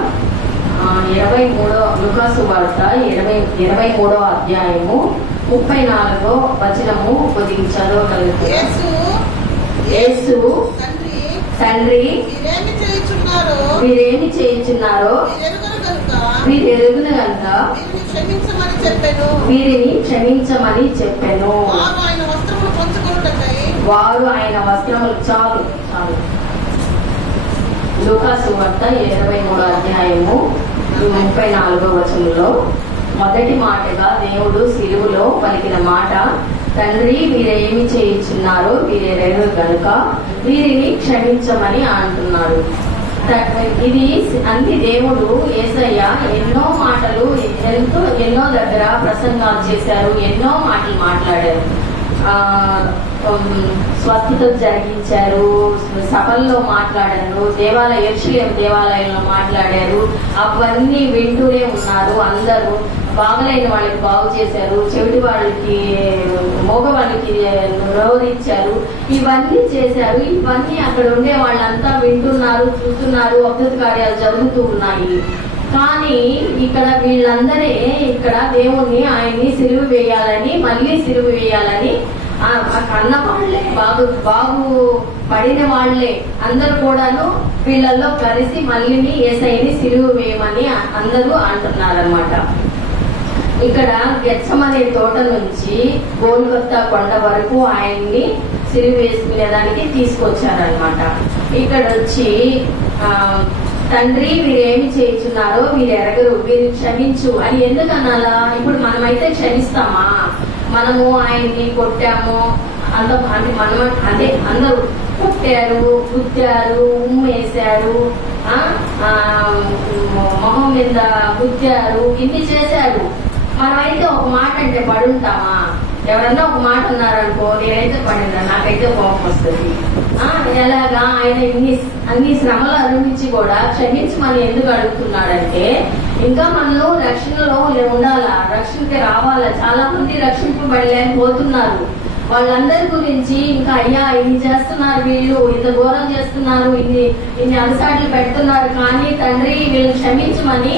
23వ లూకాసు వార్త 23వ అధ్యాయము 34వ వచనము కొద్దిగా చదవగలుగుతారు. యేసు తండ్రి మీరేమి చేయించున్నారో మీరు ఎరుగున కనుక వీరిని క్షమించమని చెప్పాను. వారు ఆయన వస్త్రములు చాలు చాలు. లూకాసు వార్త 23వ అధ్యాయము 34వ వచనంలో మొదటి మాటగా దేవుడు సిలువలో పలికిన మాట, తండ్రి మీరేమి చేయించున్నారో వీరెరుగరు గనుక వీరిని క్షమించమని అంటున్నాడు. ఇది అన్ని దేవుడు యేసయ్య ఎన్నో మాటలు ఎన్నో దగ్గర ప్రసంగాలు చేశారు, ఎన్నో మాటలు మాట్లాడారు, స్వస్థతలు జరిగించారు, సభల్లో మాట్లాడారు, యెరూషలేము దేవాలయంలో మాట్లాడారు. అవన్నీ వింటూనే ఉన్నారు అందరూ. బాగలేని వాళ్ళకి బాగు చేశారు, చెవిటి వాళ్ళకి మోగ వాళ్ళకి రోధించారు, ఇవన్నీ చేశారు. ఇవన్నీ అక్కడ ఉండే వాళ్ళంతా వింటున్నారు, చూస్తున్నారు, అద్భుత కార్యాలు జరుగుతూ ఉన్నాయి. కానీ ఇక్కడ వీళ్ళందరే ఇక్కడ దేవుణ్ణి ఆయన్ని సిలువ వేయాలని మళ్ళీ సిలువ వేయాలని కన్న వాళ్లే బాగు పడిన వాళ్లే అందరూ కూడాను వీళ్ళల్లో కలిసి మళ్ళీ యేసయ్యని సిలువ వేయమని అందరూ అంటున్నారన్నమాట. ఇక్కడ గెత్సెమనే తోట నుంచి గోల్గొతా కొండ వరకు ఆయన్ని సిలువ వేసుకునేదానికి తీసుకొచ్చారనమాట. ఇక్కడ వచ్చి తండ్రి మీరు ఏమి చేయించున్నారో మీరు ఎరగరు, మీరు క్షమించు అని ఎందుకు అనాలా? ఇప్పుడు మనమైతే క్షమిస్తామా? మనము ఆయన్ని కొట్టాము అంత మనం అదే అందరూ కొట్టారు, గుద్దారు, ఉమ్మేశారు, మొహం మీద గుద్దారు, ఇన్ని చేశారు. మనమైతే ఒక మాట అంటే పడుంటామా? ఎవరన్నా ఒక మాట అన్నారనుకో, నేనైతే పడినా, నాకైతే కోపం వస్తుంది. ఎలాగా ఆయన అన్ని శ్రమలు అనుభవించి కూడా క్షమించమని ఎందుకు అడుగుతున్నాడంటే, ఇంకా మనలో రక్షణలో ఉండాలా, రక్షణకి రావాలా. చాలా మంది రక్షింపబడలేకపోతున్నారు. వాళ్ళందరి గురించి ఇంకా అయ్యా ఇన్ని చేస్తున్నారు, వీళ్ళు ఇంత ఘోరం చేస్తున్నారు, ఇన్ని అలసాట్లు పెడుతున్నారు, కానీ తండ్రి వీళ్ళని క్షమించమని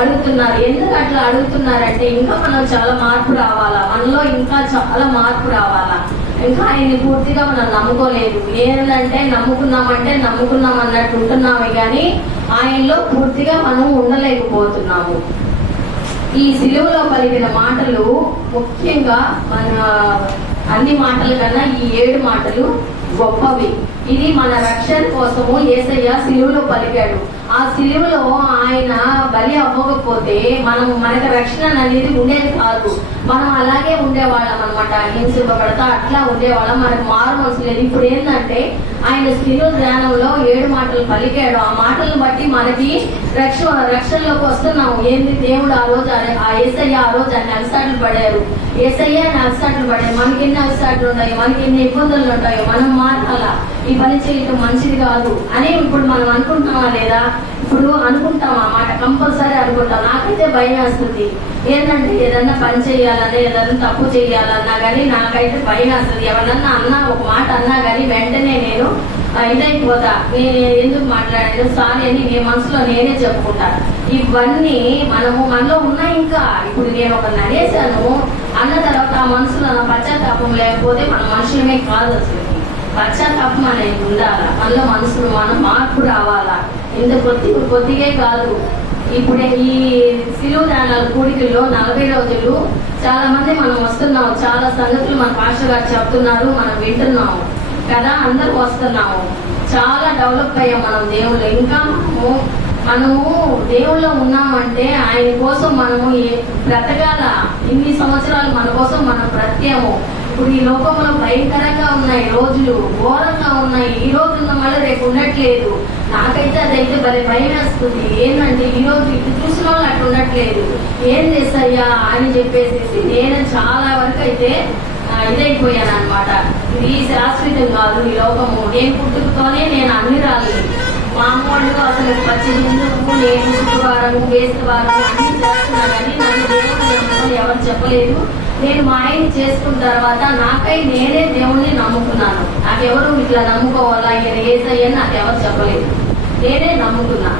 అడుగుతున్నారు. ఎందుకు అట్లా అడుగుతున్నారంటే, ఇంకా మనం చాలా మార్పు రావాలా, మనలో ఇంకా చాలా మార్పు రావాలా. ఇంకా ఆయన్ని పూర్తిగా మనం నమ్ముకోలేదు. ఏంటంటే నమ్ముకున్నాం అన్నట్టు ఉంటున్నామే కానీ ఆయనలో పూర్తిగా మనం ఉండలేకపోతున్నాము. ఈ సిలువలో పలికిన మాటలు ముఖ్యంగా మన అన్ని మాటల కన్నా ఈ 7 మాటలు గొప్పవి. ఇది మన రక్షణ కోసము యేసయ్య సిలువలో పలికాడు. ఆ సిలువలో ఆయన బలి అవ్వకపోతే మనకు రక్షణ అనేది ఉండేది కాదు. మనం అలాగే ఉండేవాళ్ళం అనమాట, హింసింపబడతా అట్లా ఉండేవాళ్ళం, మనకు మారు మనసు లేదు. ఇప్పుడు ఏంటంటే ఆయన సిలువ ధ్యానంలో 7 మాటలు పలికాడు. ఆ మాటలను బట్టి మనకి రక్షణలోకి వస్తున్నాము. ఏంది దేవుడు ఆ రోజు ఆ యేసయ్య ఆ రోజు అన్ని అలసాట్లు పడారు, యేసయ్య అలసాట్లు పడారు. మనకి ఎన్ని అలసాట్లు ఉంటాయో, మనకి ఎన్ని ఇబ్బందులు ఉంటాయో, మనం మారాలా, ఈ పని చేయటం మంచిది కాదు అని ఇప్పుడు మనం అనుకుంటామా లేదా? ఇప్పుడు అనుకుంటాం, ఆ మాట కంపల్సరీ అనుకుంటాం. నాకైతే భయం వేస్తుంది. ఏంటంటే ఏదన్నా పని చేయాలన్నా, ఏదన్నా తప్పు చేయాలన్నా కానీ నాకైతే భయం వేస్తుంది. ఎవరన్నా అన్నా, ఒక మాట అన్నా కానీ వెంటనే నేను ఇదైపోతా. నేను ఎందుకు మాట్లాడాను సారీ అని నేను మనసులో నేనే చెప్పుకుంటా. ఇవన్నీ మనలో ఉన్నాయి. ఇంకా ఇప్పుడు నేను ఒక నడేశాను అన్న తర్వాత ఆ మనసులో నా పశ్చాత్తాపం లేకపోతే మన మనుషులమే కాదు. అసలు పశ్చాత్తాపం అనేది ఉండాలా, మనలో మనసులో మనం మార్పు రావాలా. ఇంత కొద్దిగే కాదు. ఇప్పుడే ఈ సిలువ ధ్యానాల కూడికల్లో 40 రోజులు చాలా మంది మనం వస్తున్నాము. చాలా సంగతులు మన పాస్టర్ గారు చెప్తున్నారు, మనం వింటున్నాము కదా, అందరూ వస్తున్నాము. చాలా డెవలప్ అయ్యాం మనం దేవుళ్ళు. ఇంకా మనము దేవుళ్ళో ఉన్నామంటే ఆయన కోసం మనము బ్రతకాల. ఇన్ని సంవత్సరాలు మన కోసం మనం బ్రతికాము. ఇప్పుడు ఈ లోకంలో భయంకరంగా ఉన్నాయి రోజులు, ఘోరంగా ఉన్నాయి. ఈ రోజు ఉన్న మళ్ళీ రేపు ఉండట్లేదు. నాకైతే అదైతే భయం వేస్తుంది. ఏంటంటే ఈ రోజు ఇటు చూసిన వాళ్ళు అట్లా ఉండట్లేదు. ఏం చేస్తాయ్యా అని చెప్పేసి నేను చాలా వరకు అయితే ఇదైపోయాను అనమాట. ఇది శాశ్వతం కాదు ఈ లోకము. నేను పుట్టుకతోనే నేను అన్ని రాలేదు. మా అమ్మవాళ్ళు అసలు పచ్చి హిందువు, నేను శుక్రవారము వేస్తవారము అన్ని చేస్తున్నా కానీ నన్ను దేవుడు ఎవరు చెప్పలేదు. నేను మా ఆయన్ని చేసుకున్న తర్వాత నాకై నేనే దేవుణ్ణి నమ్ముకున్నాను. నాకెవరు ఇట్లా నమ్ముకోవాలా, ఈయన యేసయ్యని నాకు ఎవరు చెప్పలేదు, నేనే నమ్ముకున్నా.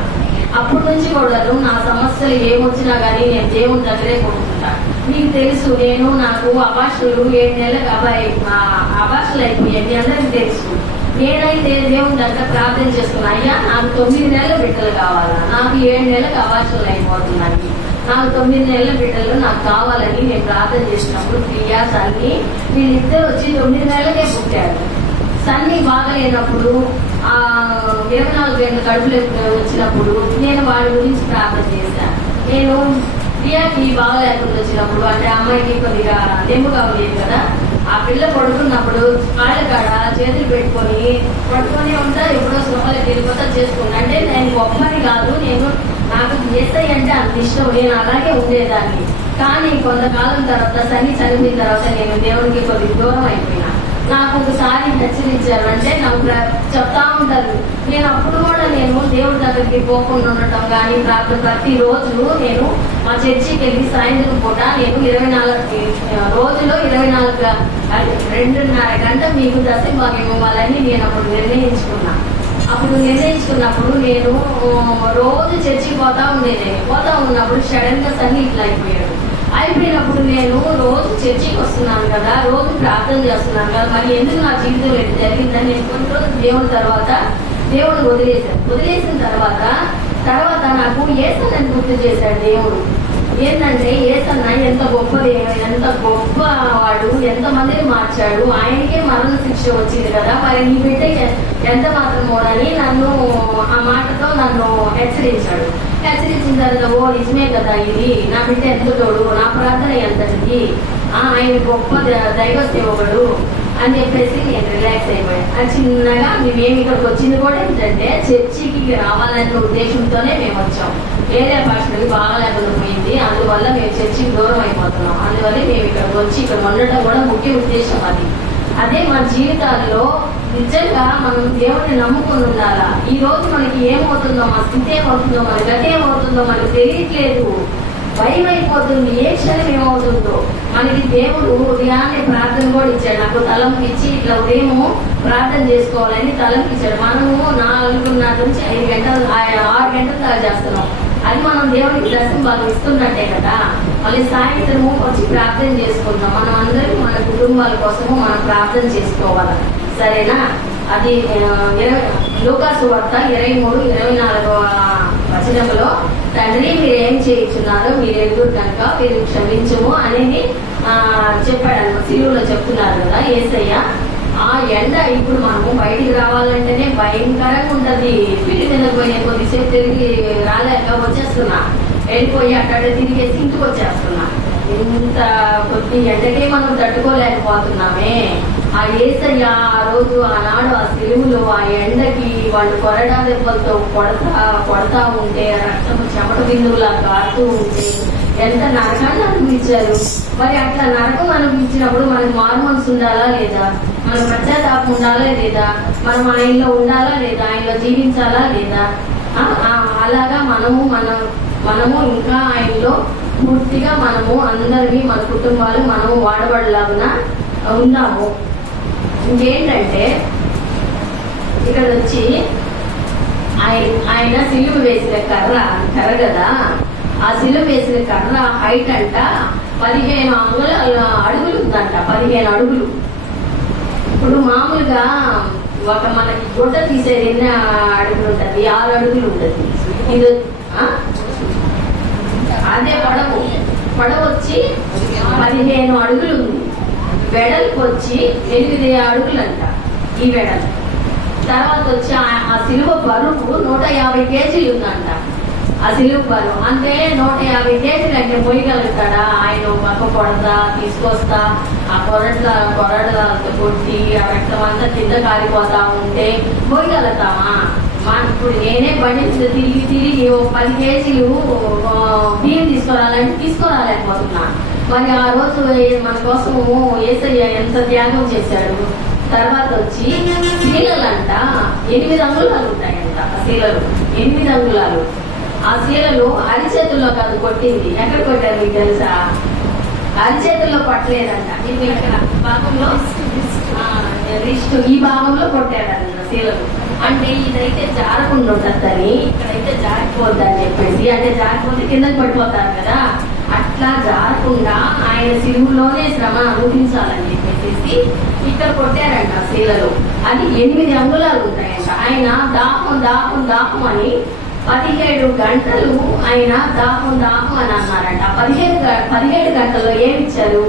అప్పటి నుంచి కూడా నా సమస్యలు ఏమొచ్చినా కానీ నేను దేవుని దగ్గరే కొడుకుంటా. మీకు తెలుసు, నాకు అభాషలు 7 నెలలకు అభాషలు అయిపోయాయి, మీ అందరికీ తెలుసు. నేనైతే దేవుని దగ్గర ప్రార్థన చేసుకున్నా, అయ్యా నాకు 9 నెలల బిడ్డలు కావాలా, నాకు 7 నెలలకు అభాషలు అయిపోతున్నాయి, నాకు 9 నెలల బిడ్డలు నాకు కావాలని నేను ప్రార్థన చేసినప్పుడు ప్రియా సన్ని వీళ్ళిద్దరు వచ్చి 9 నెలలకే పుట్టారు. సన్ని బాగలేనప్పుడు 24 గంటల కడుపులో వచ్చినప్పుడు నేను వాళ్ళ గురించి ప్రార్థన చేశాను. నేను ప్రియాకి బాగలేకుండా వచ్చినప్పుడు, అంటే అమ్మాయికి కొద్దిగా నెమ్ముగా ఉండేది కదా, ఆ పిల్ల పడుకున్నప్పుడు కాళ్ళ కాడ చేతులు పడుకొని ఉంటా, ఎప్పుడో సోమలకి వెళ్ళిపోతా చేసుకున్నా. అంటే నేను గొప్పని కాదు, నాకు యేసయ్య అంటే అంత ఇష్టం, నేను అలాగే ఉండేదాన్ని. కానీ కొంతకాలం తర్వాత సన్ని చనిపోయిన తర్వాత నేను దేవునికి కొద్దిగా దూరం అయిపోయినా. నాకు ఒకసారి హెచ్చరించారు, అంటే నాకు చెప్తా ఉంటారు. నేను అప్పుడు కూడా దేవుడి దగ్గరికి పోకుండా ఉండటం కానీ ప్రతిరోజు నేను మా చర్చికి వెళ్ళి సాయంత్రం పూట నేను 24 రోజులో 2.5 గంట మీకు దశభాగ్యం ఇవ్వాలని నేను అప్పుడు నిర్ణయించుకున్నా. నిర్ణయించుకున్నప్పుడు నేను రోజు చర్చికి పోతా ఉన్నప్పుడు సడన్ గా సన్ని ఇట్లా అయిపోయినప్పుడు నేను రోజు చర్చికి వస్తున్నాను కదా, రోజు ప్రార్థన చేస్తున్నాను కదా, మరి ఎందుకు నా జీవితంలో ఎట్లా జరిగిందని నేను కొన్ని రోజులు దేవుడు వదిలేసిన తర్వాత నాకు యేసయ్యని గుర్తు చేశాడు దేవుడు. ఏంటంటే ఏసన్న ఎంత గొప్ప వాడు, ఎంత మందిని మార్చాడు, ఆయనకే మరణ శిక్ష వచ్చింది కదా, మరి నీ బిడ్డ ఎంత మాత్రం అని నన్ను ఆ మాటతో నన్ను హెచ్చరించాడు. హెచ్చరించిన తర్వాత ఓ నిజమే కదా, ఇది నా బిడ్డ ఎంత తోడు, నా ప్రార్థన ఎంతటిది, ఆయన గొప్ప దైవ సేవకుడు అని చెప్పేసి నేను రిలాక్స్ అయిపోయాను. అది చిన్నగా మేము ఇక్కడికి వచ్చింది కూడా ఏంటంటే చర్చికి రావాలనే ఉద్దేశంతోనే మేము వచ్చాం. వేరే భాషలకి బాగా లేకుండా పోయింది, అందువల్ల మేము చర్చికి దూరం అయిపోతున్నాం. అందువల్ల మేము ఇక్కడికి వచ్చి ఇక్కడ ఉండటం కూడా ముఖ్య ఉద్దేశం అది. అదే మన జీవితాల్లో నిజంగా మనం దేవుడిని నమ్ముకుని ఉండాలా. ఈ రోజు మనకి ఏమవుతుందో, మన స్థితి ఏమవుతుందో, మన గతి ఏమవుతుందో మనకు తెలియట్లేదు, భయం అయిపోతుంది. ఏ క్షణం ఏమవుతుందో. మనకి దేవుడు ఉదయాన్నే ప్రార్థన కూడా ఇచ్చాడు. నాకు తలంపు ఇచ్చి ఇట్లా ఉదయము ప్రార్థన చేసుకోవాలని తలంపు ఇచ్చాడు. మనము 4:30 నుంచి 5 గంటలు 6 గంటల దాకా చేస్తున్నాం. అది మనం దేవుడికి దర్శనం బాగా ఇస్తున్నట్టే కదా. మళ్ళీ సాయంత్రము వచ్చి ప్రార్థన చేసుకుంటాం. మనం అందరం మన కుటుంబాల కోసము మనం ప్రార్థన చేసుకోవాలి, సరేనా? అది లూకాసు వార్త 23-24 వచనంలో తండ్రి మీరు ఏం చేయించున్నారో మీరు ఎదురు కనుక మీరు క్షమించము అనేది చెప్పాడు. సిలువలో చెప్తున్నారు కదా యేసయ్య. ఆ ఎండ ఇప్పుడు మనము బయటికి రావాలంటేనే భయంకరంగా ఉంటది. పిల్లి మీద పోయిన కొద్దిసేపు తిరిగి రాలేక వచ్చేస్తున్నా, వెళ్ళిపోయి అక్కడ తిరిగేసి ఇంటికి వచ్చేస్తున్నా. ఇంత కొద్ది ఎండకే మనం తట్టుకోలేకపోతున్నామే. ఆ యేసయ్య ఆ రోజు ఆనాడు ఆ సిలువలో ఆ ఎండకి వాళ్ళు కొరడా దెబ్బలతో కొడతా ఉంటే, రక్తము చెమట బిందువులా కారుతూ ఉంటే ఎంత నరకాన్ని అనిపించారు. మరి అట్లా నరకం అనిపించినప్పుడు మనకు మారు మనసు ఉండాలా లేదా, మన పశ్చాత్తాపం ఉండాలా లేదా, మనం ఆయనలో ఉండాలా లేదా, ఆయనలో జీవించాలా లేదా? అలాగా మనము ఇంకా ఆయనలో పూర్తిగా మనము అందరినీ మన కుటుంబాలు మనము వాడబడలాగున ఉన్నాము. ఇంకేంటంటే ఇక్కడ వచ్చి ఆయన సిలువ వేసిన కర్ర కదా, ఆ సిలువ వేసిన కర్ర హైట్ అంట 15 అడుగులు ఉందంట. 15 అడుగులు. ఇప్పుడు మామూలుగా ఒక మనకి గుడ్డ తీసేది ఎన్ని అడుగులు ఉంటుంది? 6 అడుగులు ఉంటుంది. ఇది అదే పొడవు వచ్చి 15 అడుగులు ఉంది. వెడల్పు వచ్చి 8 అడుగులంట ఈ వెడల్పు. తర్వాత వచ్చి ఆ సిలువ బరువు 150 కేజీలు ఉందంట. ఆ సిలువ బరువు అంటే 150 కేజీలు అంటే మోయగలుగుతాడా? ఆయన పక్క తీసుకొస్తా ఆ కొరడలతో కొట్టి ఆ రక్తం అంతా కింద కాలిపోతా ఉంటే మోయగలుగుతామా? ఇప్పుడు నేనే బండి తిరిగి 10 కేజీలు బియ్యం తీసుకురాలేకపోతున్నా. మరి ఆ రోజు మన కోసము యేసయ్య ఎంత త్యాగం చేశాడు. తర్వాత వచ్చి శీలలంట 8 అంగుళాలు ఉంటాయంట. ఆ శీలలు 8 అంగుళాలు. ఆ శీలలు అరిచేతుల్లో కాదు కొట్టింది. ఎక్కడ కొట్టారు మీకు తెలుసా? అరిచేతుల్లో కొట్టలేదంట. మీకు ఇక్కడ భాగంలో ఈ భాగంలో కొట్టాడన్న శీలలు. అంటే ఇదైతే జారకుండా ఉంటుందని, ఇక్కడైతే జారిపోద్దని చెప్పేసి, అంటే జారిపోతే కిందకి పడిపోతారు కదా, అట్లా జారకుండా ఆయన సిలువలోనే శ్రమ అనుభవించాలని చెప్పేసి ఇక్కడ కొట్టారంట శీలలు. అది 8 అంగుళాలు ఉంటాయంట. ఆయన దాహం అని 17 గంటలు ఆయన దాహం అని అన్నారంట. 17 గంటల్లో ఏమిచ్చారు?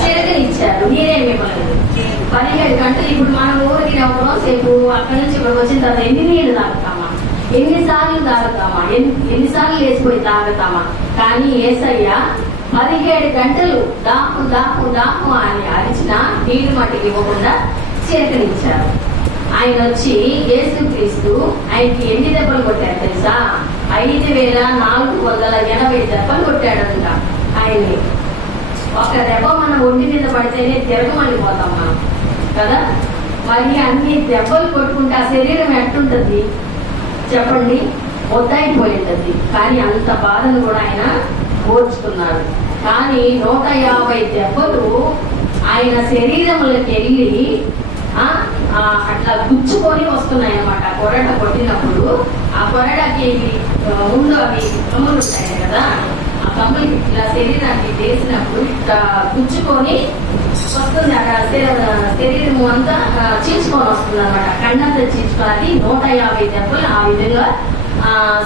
చిరకనిచ్చారు. నీరేమి ఇవ్వలేదు. 17 గంటలు. ఇప్పుడు మనం ఊరికి ఒకరో సేపు అక్కడి నుంచి ఇక్కడికి వచ్చిన తర్వాత ఎన్ని నీళ్లు తాగుతామా? ఎన్నిసార్లు తాగుతామా? ఎన్నిసార్లు వేసిపోయి తాగుతామా? కానీ యేసయ్య 17 గంటలు దాహం అని అరిచిన నీళ్లు మట్టికి ఇవ్వకుండా చిరకనిచ్చారు. ఆయన వచ్చి యేసుక్రీస్తు ఆయనకి ఎన్ని దెబ్బలు కొట్టారు తెలుసా? 5480 దెబ్బలు కొట్టాడంట ఆయన్ని. ఒక దెబ్బ మనం ఒంటి మీద పడితేనే తిరగమనిపోతాం మనం కదా. మరి అన్ని దెబ్బలు కొట్టుకుంటే ఆ శరీరం ఎట్టుంటది చెప్పండి? మొద్దైపోయి ఉంటుంది. కానీ అంత బాధను కూడా ఆయన ఓర్చుకున్నాడు. కానీ 150 దెబ్బలు ఆయన శరీరంలోకి వెళ్ళి అట్లా గుచ్చుకొని వస్తున్నాయి అన్నమాట. కొరడ కొట్టినప్పుడు ఆ కొరడకి ముందు అవి కమ్ములు ఉంటాయి కదా, ఆ కమ్ములు ఇట్లా శరీరానికి వేసినప్పుడు ఇట్లా గుచ్చుకొని వస్తుంది. అక్కడ శరీరం అంతా చీల్చుకొని వస్తుంది అనమాట. కండంతా చీల్చుకొని 150 దెబ్బలు ఆ విధంగా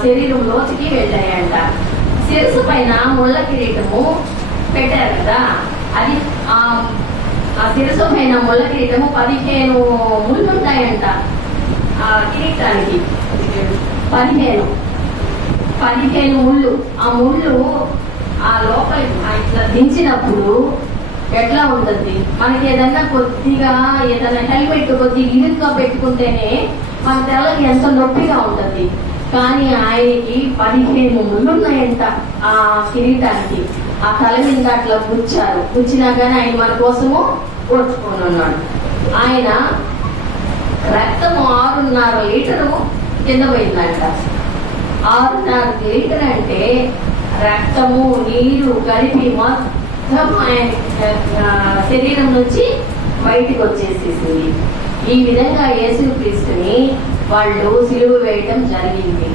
శరీరం లోతుకి వెళ్ళాయంట. శిరస్సు పైన ముళ్ళ కిరీటము పెట్టారు కదా, అది ఆ శిరస్సు పైన ముళ్ళ కిరీటము 15 ముళ్ళు ఉంటాయంట ఆ కిరీటానికి. 15 ముళ్ళు. ఆ ముళ్ళు ఆ లోపలికి ఇట్లా దించినప్పుడు ఎట్లా ఉంటుంది? మనకి ఏదన్నా కొద్దిగా ఏదైనా హెల్మెట్ కొద్దిగా ఇరుగ్గా పెట్టుకుంటేనే మన తలకి ఎంత నొప్పిగా ఉంటుంది. కానీ ఆయనకి 15 ముళ్ళు ఉన్నాయంట ఆ కిరీటానికి. ఆ తల మీద అట్లా గుచ్చారు. గుచ్చినా కానీ ఆయన మన కోసము ఓర్చుకొని ఉన్నాడు. ఆయన రక్తము 6.5 లీటరు కింద పోయిందంట. 6.5 లీటర్ అంటే రక్తము నీరు కలిపి మొత్తం ఆయన శరీరం నుంచి బయటికి వచ్చేసేసింది. ఈ విధంగా యేసుక్రీస్తుని వాళ్ళు సిలువ వేయటం జరిగింది.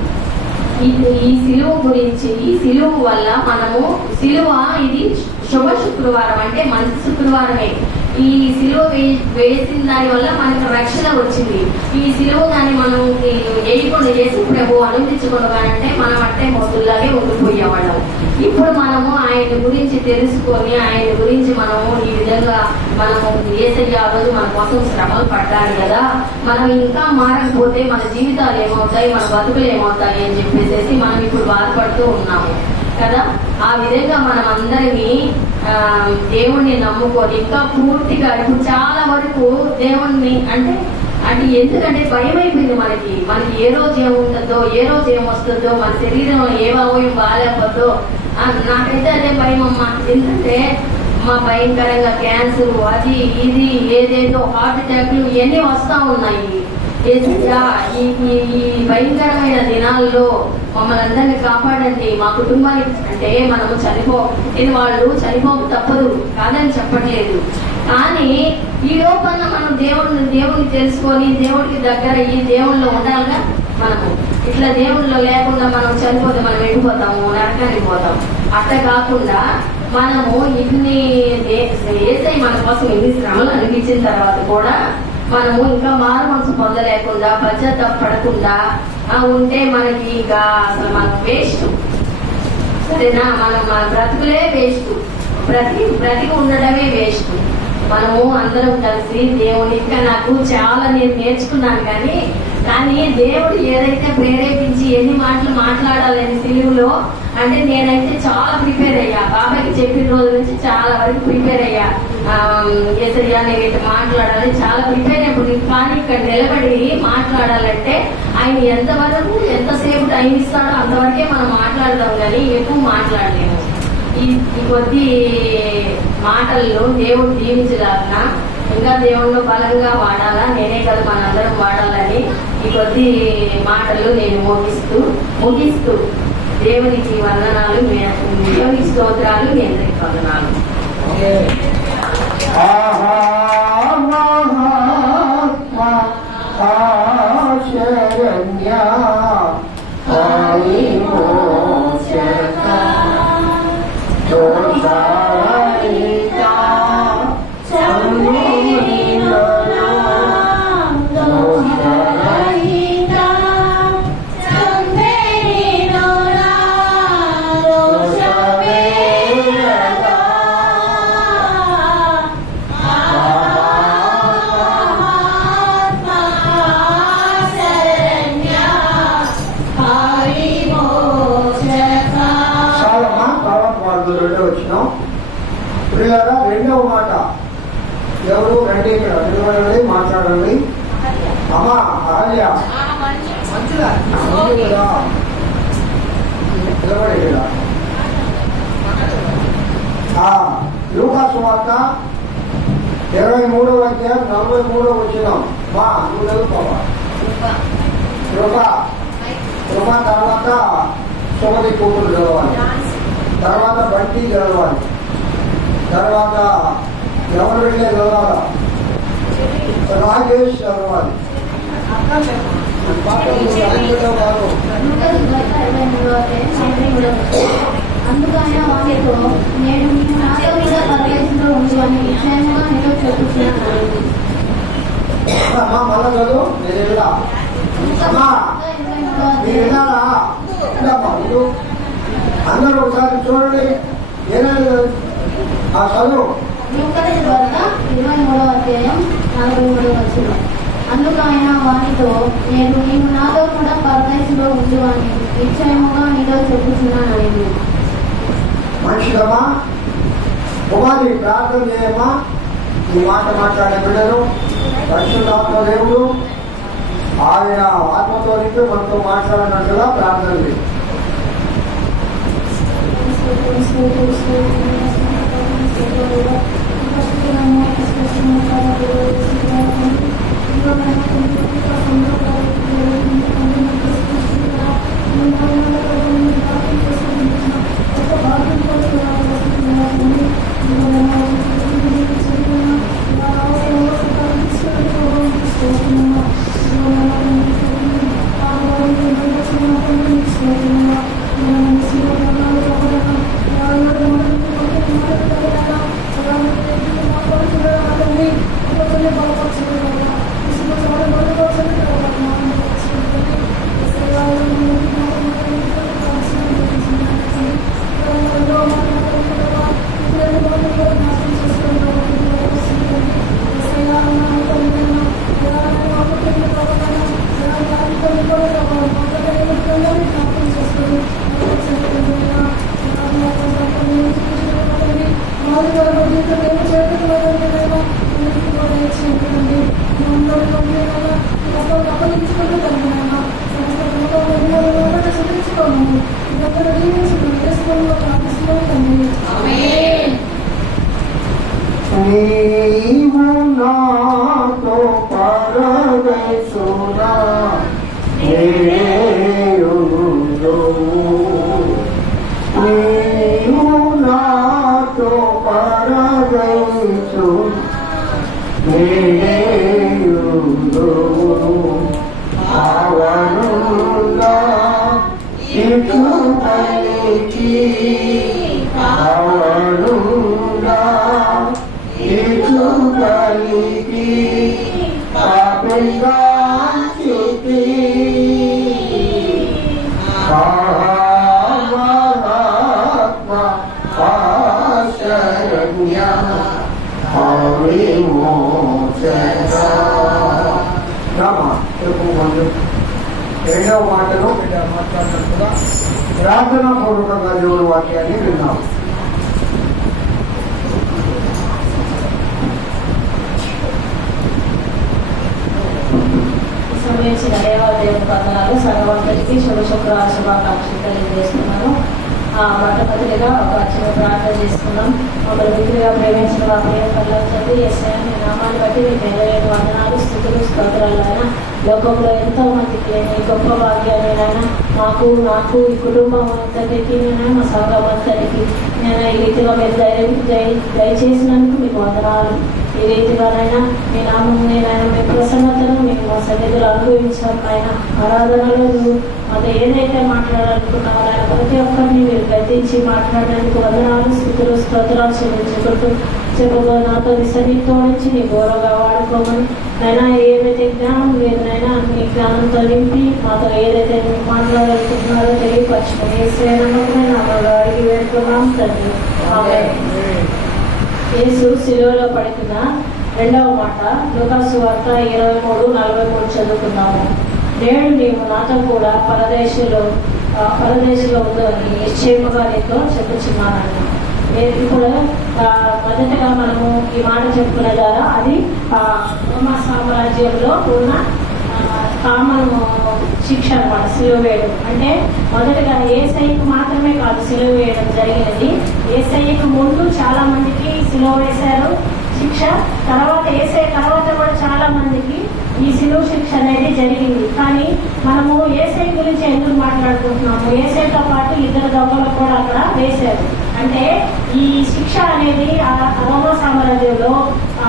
ఈ సిలువ గురించి, ఈ సిలువ వల్ల మనము సిలువ ఇది శుభ శుక్రవారం అంటే మంచి శుక్రవారమే. ఈ సిలువ వేసిన దాని వల్ల మనకు రక్షణ వచ్చింది. ఈ సిలువ కానీ మనం వేయకుండా చేసి ప్రభు అనుమతించుకోవాలంటే మనం అంటే మొదలులాగే ఉండిపోయేవాళ్ళం. ఇప్పుడు మనము ఆయన గురించి తెలుసుకొని ఆయన గురించి మనము ఈ విధంగా మనము యేసయ్య ఆ రోజు మన కోసం శ్రమలు పడ్డాడు కదా, మనం ఇంకా మారకపోతే మన జీవితాలు ఏమవుతాయి, మన బతుకులు ఏమవుతాయి అని చెప్పేసి మనం ఇప్పుడు బాధపడుతూ ఉన్నాము కదా. ఆ విధంగా మనం అందరినీ దేవుణ్ణి నమ్ముకొని ఇంకా పూర్తిగా ఇప్పుడు చాలా వరకు దేవుణ్ణి అంటే ఎందుకంటే భయం అయిపోయింది మనకి ఏ రోజు ఏముంటుందో, ఏ రోజు ఏమొస్తుందో, మన శరీరంలో ఏ అవయం బాగాలేకపోతుందో. నాకైతే అదే భయం అమ్మ. ఎందుకంటే మా భయంకరంగా క్యాన్సర్ అది ఇది ఏదేదో హార్ట్ అటాక్లు ఇవన్నీ వస్తూ ఉన్నాయి. ఈ భయంకరమైన దినాల్లో మమ్మల్ని అందరినీ కాపాడండి. మా కుటుంబానికి అంటే మనము వాళ్ళు చనిపోక తప్పదు కాదని చెప్పట్లేదు. కానీ ఈ లోపల మనం దేవుడిని తెలుసుకొని దేవుడికి దగ్గర ఈ దేవుళ్ళలో ఉండాలిగా. మనము ఇట్లా దేవుళ్ళలో లేకుండా మనం చనిపోతే మనం వెళ్ళిపోతాము, నరకానికి పోతాం. అట్లా కాకుండా మనము యేసయ్య మన కోసం ఎన్ని శ్రమలు అనిపించిన తర్వాత కూడా మనము ఇంకా మారు మనసు పొందలేకుండా పశ్చాత్తాపడకుండా ఉంటే మనకి ఇంకా అసలు మనకు వేస్ట్. సరేనా? మన బ్రతుకులే వేస్ట్. బ్రతికి ఉండడమే వేస్ట్. మనము అందరం కలిసి దేవుని ఇంకా నాకు చాలా నేను నేర్చుకున్నాను. కానీ దేవుడు ఏదైతే ప్రేరేపించి ఎన్ని మాటలు మాట్లాడాలని సిలువలో అంటే నేనైతే చాలా ప్రిపేర్ అయ్యా. బాబాయ్కి చెప్పిన రోజు నుంచి చాలా వరకు ప్రిపేర్ అయ్యా. యేసయ్య నేను మాట్లాడాలని చాలా ప్రిపేర్ అయినప్పుడు. కానీ ఇక్కడ నిలబడి మాట్లాడాలంటే ఆయన ఎంతసేపు టైం ఇస్తాడో అంతవరకే మనం మాట్లాడదాం, కానీ ఎక్కువ మాట్లాడలేము. ఈ కొద్ది మాటల్లో దేవుడు దీవించగలనా, ఇంకా దేవుళ్ళు బలంగా వాడాలా, నేనే కదా మనందరం వాడాలని ఈ కొద్ది మాటలు నేను ముగిస్తూ దేవునికి వందనాలు, దేవునికి స్తోత్రాలు, మీ అందరికి వందనాలు. రెండవ మాట ఎవరు రండి, ఇక్కడ నిలబడండి, మాట్లాడండి. అమ్మా ఆర్య నిలబడి లూకా సువార్త 23వ అధ్యాయం 43వ వచనం. మా నువ్వు చదువుకోవా. కృప తర్వాత సుమతి కూతురు చదవాలి, తర్వాత బంటి చదవాలి, తర్వాత ఎవరు వెళ్ళే చదవాలా, రాజేష్ చదవాలి. అందుకు ఆయన వారితో, నేను మీకు నాతో కూడా పరదేశంలో ఉండు అని నిశ్చయంగా నీతో చెప్పుచున్నాను. మళ్ళా చదువు. మీరు వినాలా? అందరూ ఒకసారి చూడండి. ఏనాడు ఆ చదువు లూకాసు వార్త 23వ అధ్యాయం 43వ వచనం. అందుకు ఆయన వానితో, నేను నీవు నాతో కూడా పరదేశంలో ఉండు అని నిశ్చయముగా నీతో చెప్పుచున్నాను. మనిషిదమ్మా, కుమారి ప్రార్థన చేయమ్మా. ఈ మాట మాట్లాడే బిడ్డలు పరిశుద్ధాత్మ దేవుడు ఆయన ఆత్మతో నింపి మనతో మాట్లాడినట్టుగా ప్రార్థన చేయండి. నీవు నాతో పరదేశునా నీవు నాతో పరదేశు అవనులా ఇటు పలికి అవనులా ఇటు పలికి పాపిగా స్థితి మహాత్మ ఆశరణ్య రెండవ మాటలో మాట్లాడినట్టుగా ప్రార్థనా పూర్వకంగా దేవుడు వాక్యాన్ని విన్నాం. సమయించిన దేవాదేవుని వందనాలు. సర్వంతటికి శుభశుక్రవార శుభాకాంక్షలు తెలియజేస్తున్నాను. మొట్టమొదటిగా ఒక చిన్న ప్రార్థన చేసుకున్నాం. మమ్మల్ని మిగిలిగా ప్రేమించిన మా ప్రేమ కళ్ళొచ్చింది. ఎస్ఐ మీ నామాన్ని బట్టి మీకు ఎనలేని వందనాలు, స్థుతులు, స్తోత్రాలు. ఆయన లోకంలో ఎంతో మందికి లేని గొప్ప భాగ్యాన్ని ఆయన నాకు ఈ కుటుంబం అంతటికి నేను మా సంఘం అంతటికి నేను ఈ రీతిగా మీరు దయచేసినందుకు మీకు వందనాలు. ఈ రీతిగానైనా మీ నామం నేనైనా మీ ప్రసన్నతను మేము మా సన్నిధులు అనుభవించాం. ఆయన ఆరాధనలో మాతో ఏదైతే మాట్లాడాలనుకున్నామో ఆయన ప్రతి ఒక్కరిని మీరు గద్దించి మాట్లాడడానికి వందనాలు, స్థుతులు, స్తోత్రాలు చెల్లించుకుంటూ చెప్పబో నాతో మీ సన్నిధితో నుంచి నీ గౌరవగా వాడుకోమని నైనా ఏదైతే జ్ఞానం లేదనైనా మీ జ్ఞానంతో నింపి మాతో ఏదైతే మీరు మాట్లాడాలనుకుంటున్నారో తెలియపరచుకొని శ్రేణమైన అడిగి వేడుకున్నాం తండ్రి. యేసు శిలువలో పడుతున్న రెండవ మాట లూకాసు వార్త 23:43 చదువుకున్నాము. నేడు నీవు నాతో కూడా పరదేశంలో ఉందని నిశ్చయముగా నీతో చెప్పుచున్నాను. ఇప్పుడు మొదటగా మనము ఈ మాట చెప్పుకునే ద్వారా అది రోమా సామ్రాజ్యంలో ఉన్న కామన్ శిక్ష అన్నమాట, సిలువ వేయడం. అంటే మొదటగా యేసయ్యకు మాత్రమే కాదు సిలువ వేయడం జరిగినది. యేసయ్యకు ముందు చాలా మందికి సిలువ వేశారు శిక్ష. తర్వాత యేసయ్య తర్వాత కూడా చాలా మందికి ఈ సిలువ శిక్ష అనేది జరిగింది. కానీ మనము యేసయ్య గురించి ఎందుకు మాట్లాడుకుంటున్నాము? యేసయ్యతో పాటు ఇద్దరు దొంగలు కూడా అక్కడ వేశారు. అంటే ఈ శిక్ష అనేది ఆ రోమా సామ్రాజ్యంలో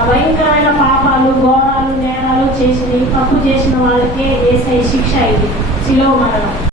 భయంకరమైన పాపాలు, ఘోరాలు, నేరాలు చేసిన తప్పు చేసిన వాళ్ళకే యేసయ్య శిక్ష ఇది సిలువ మరణం.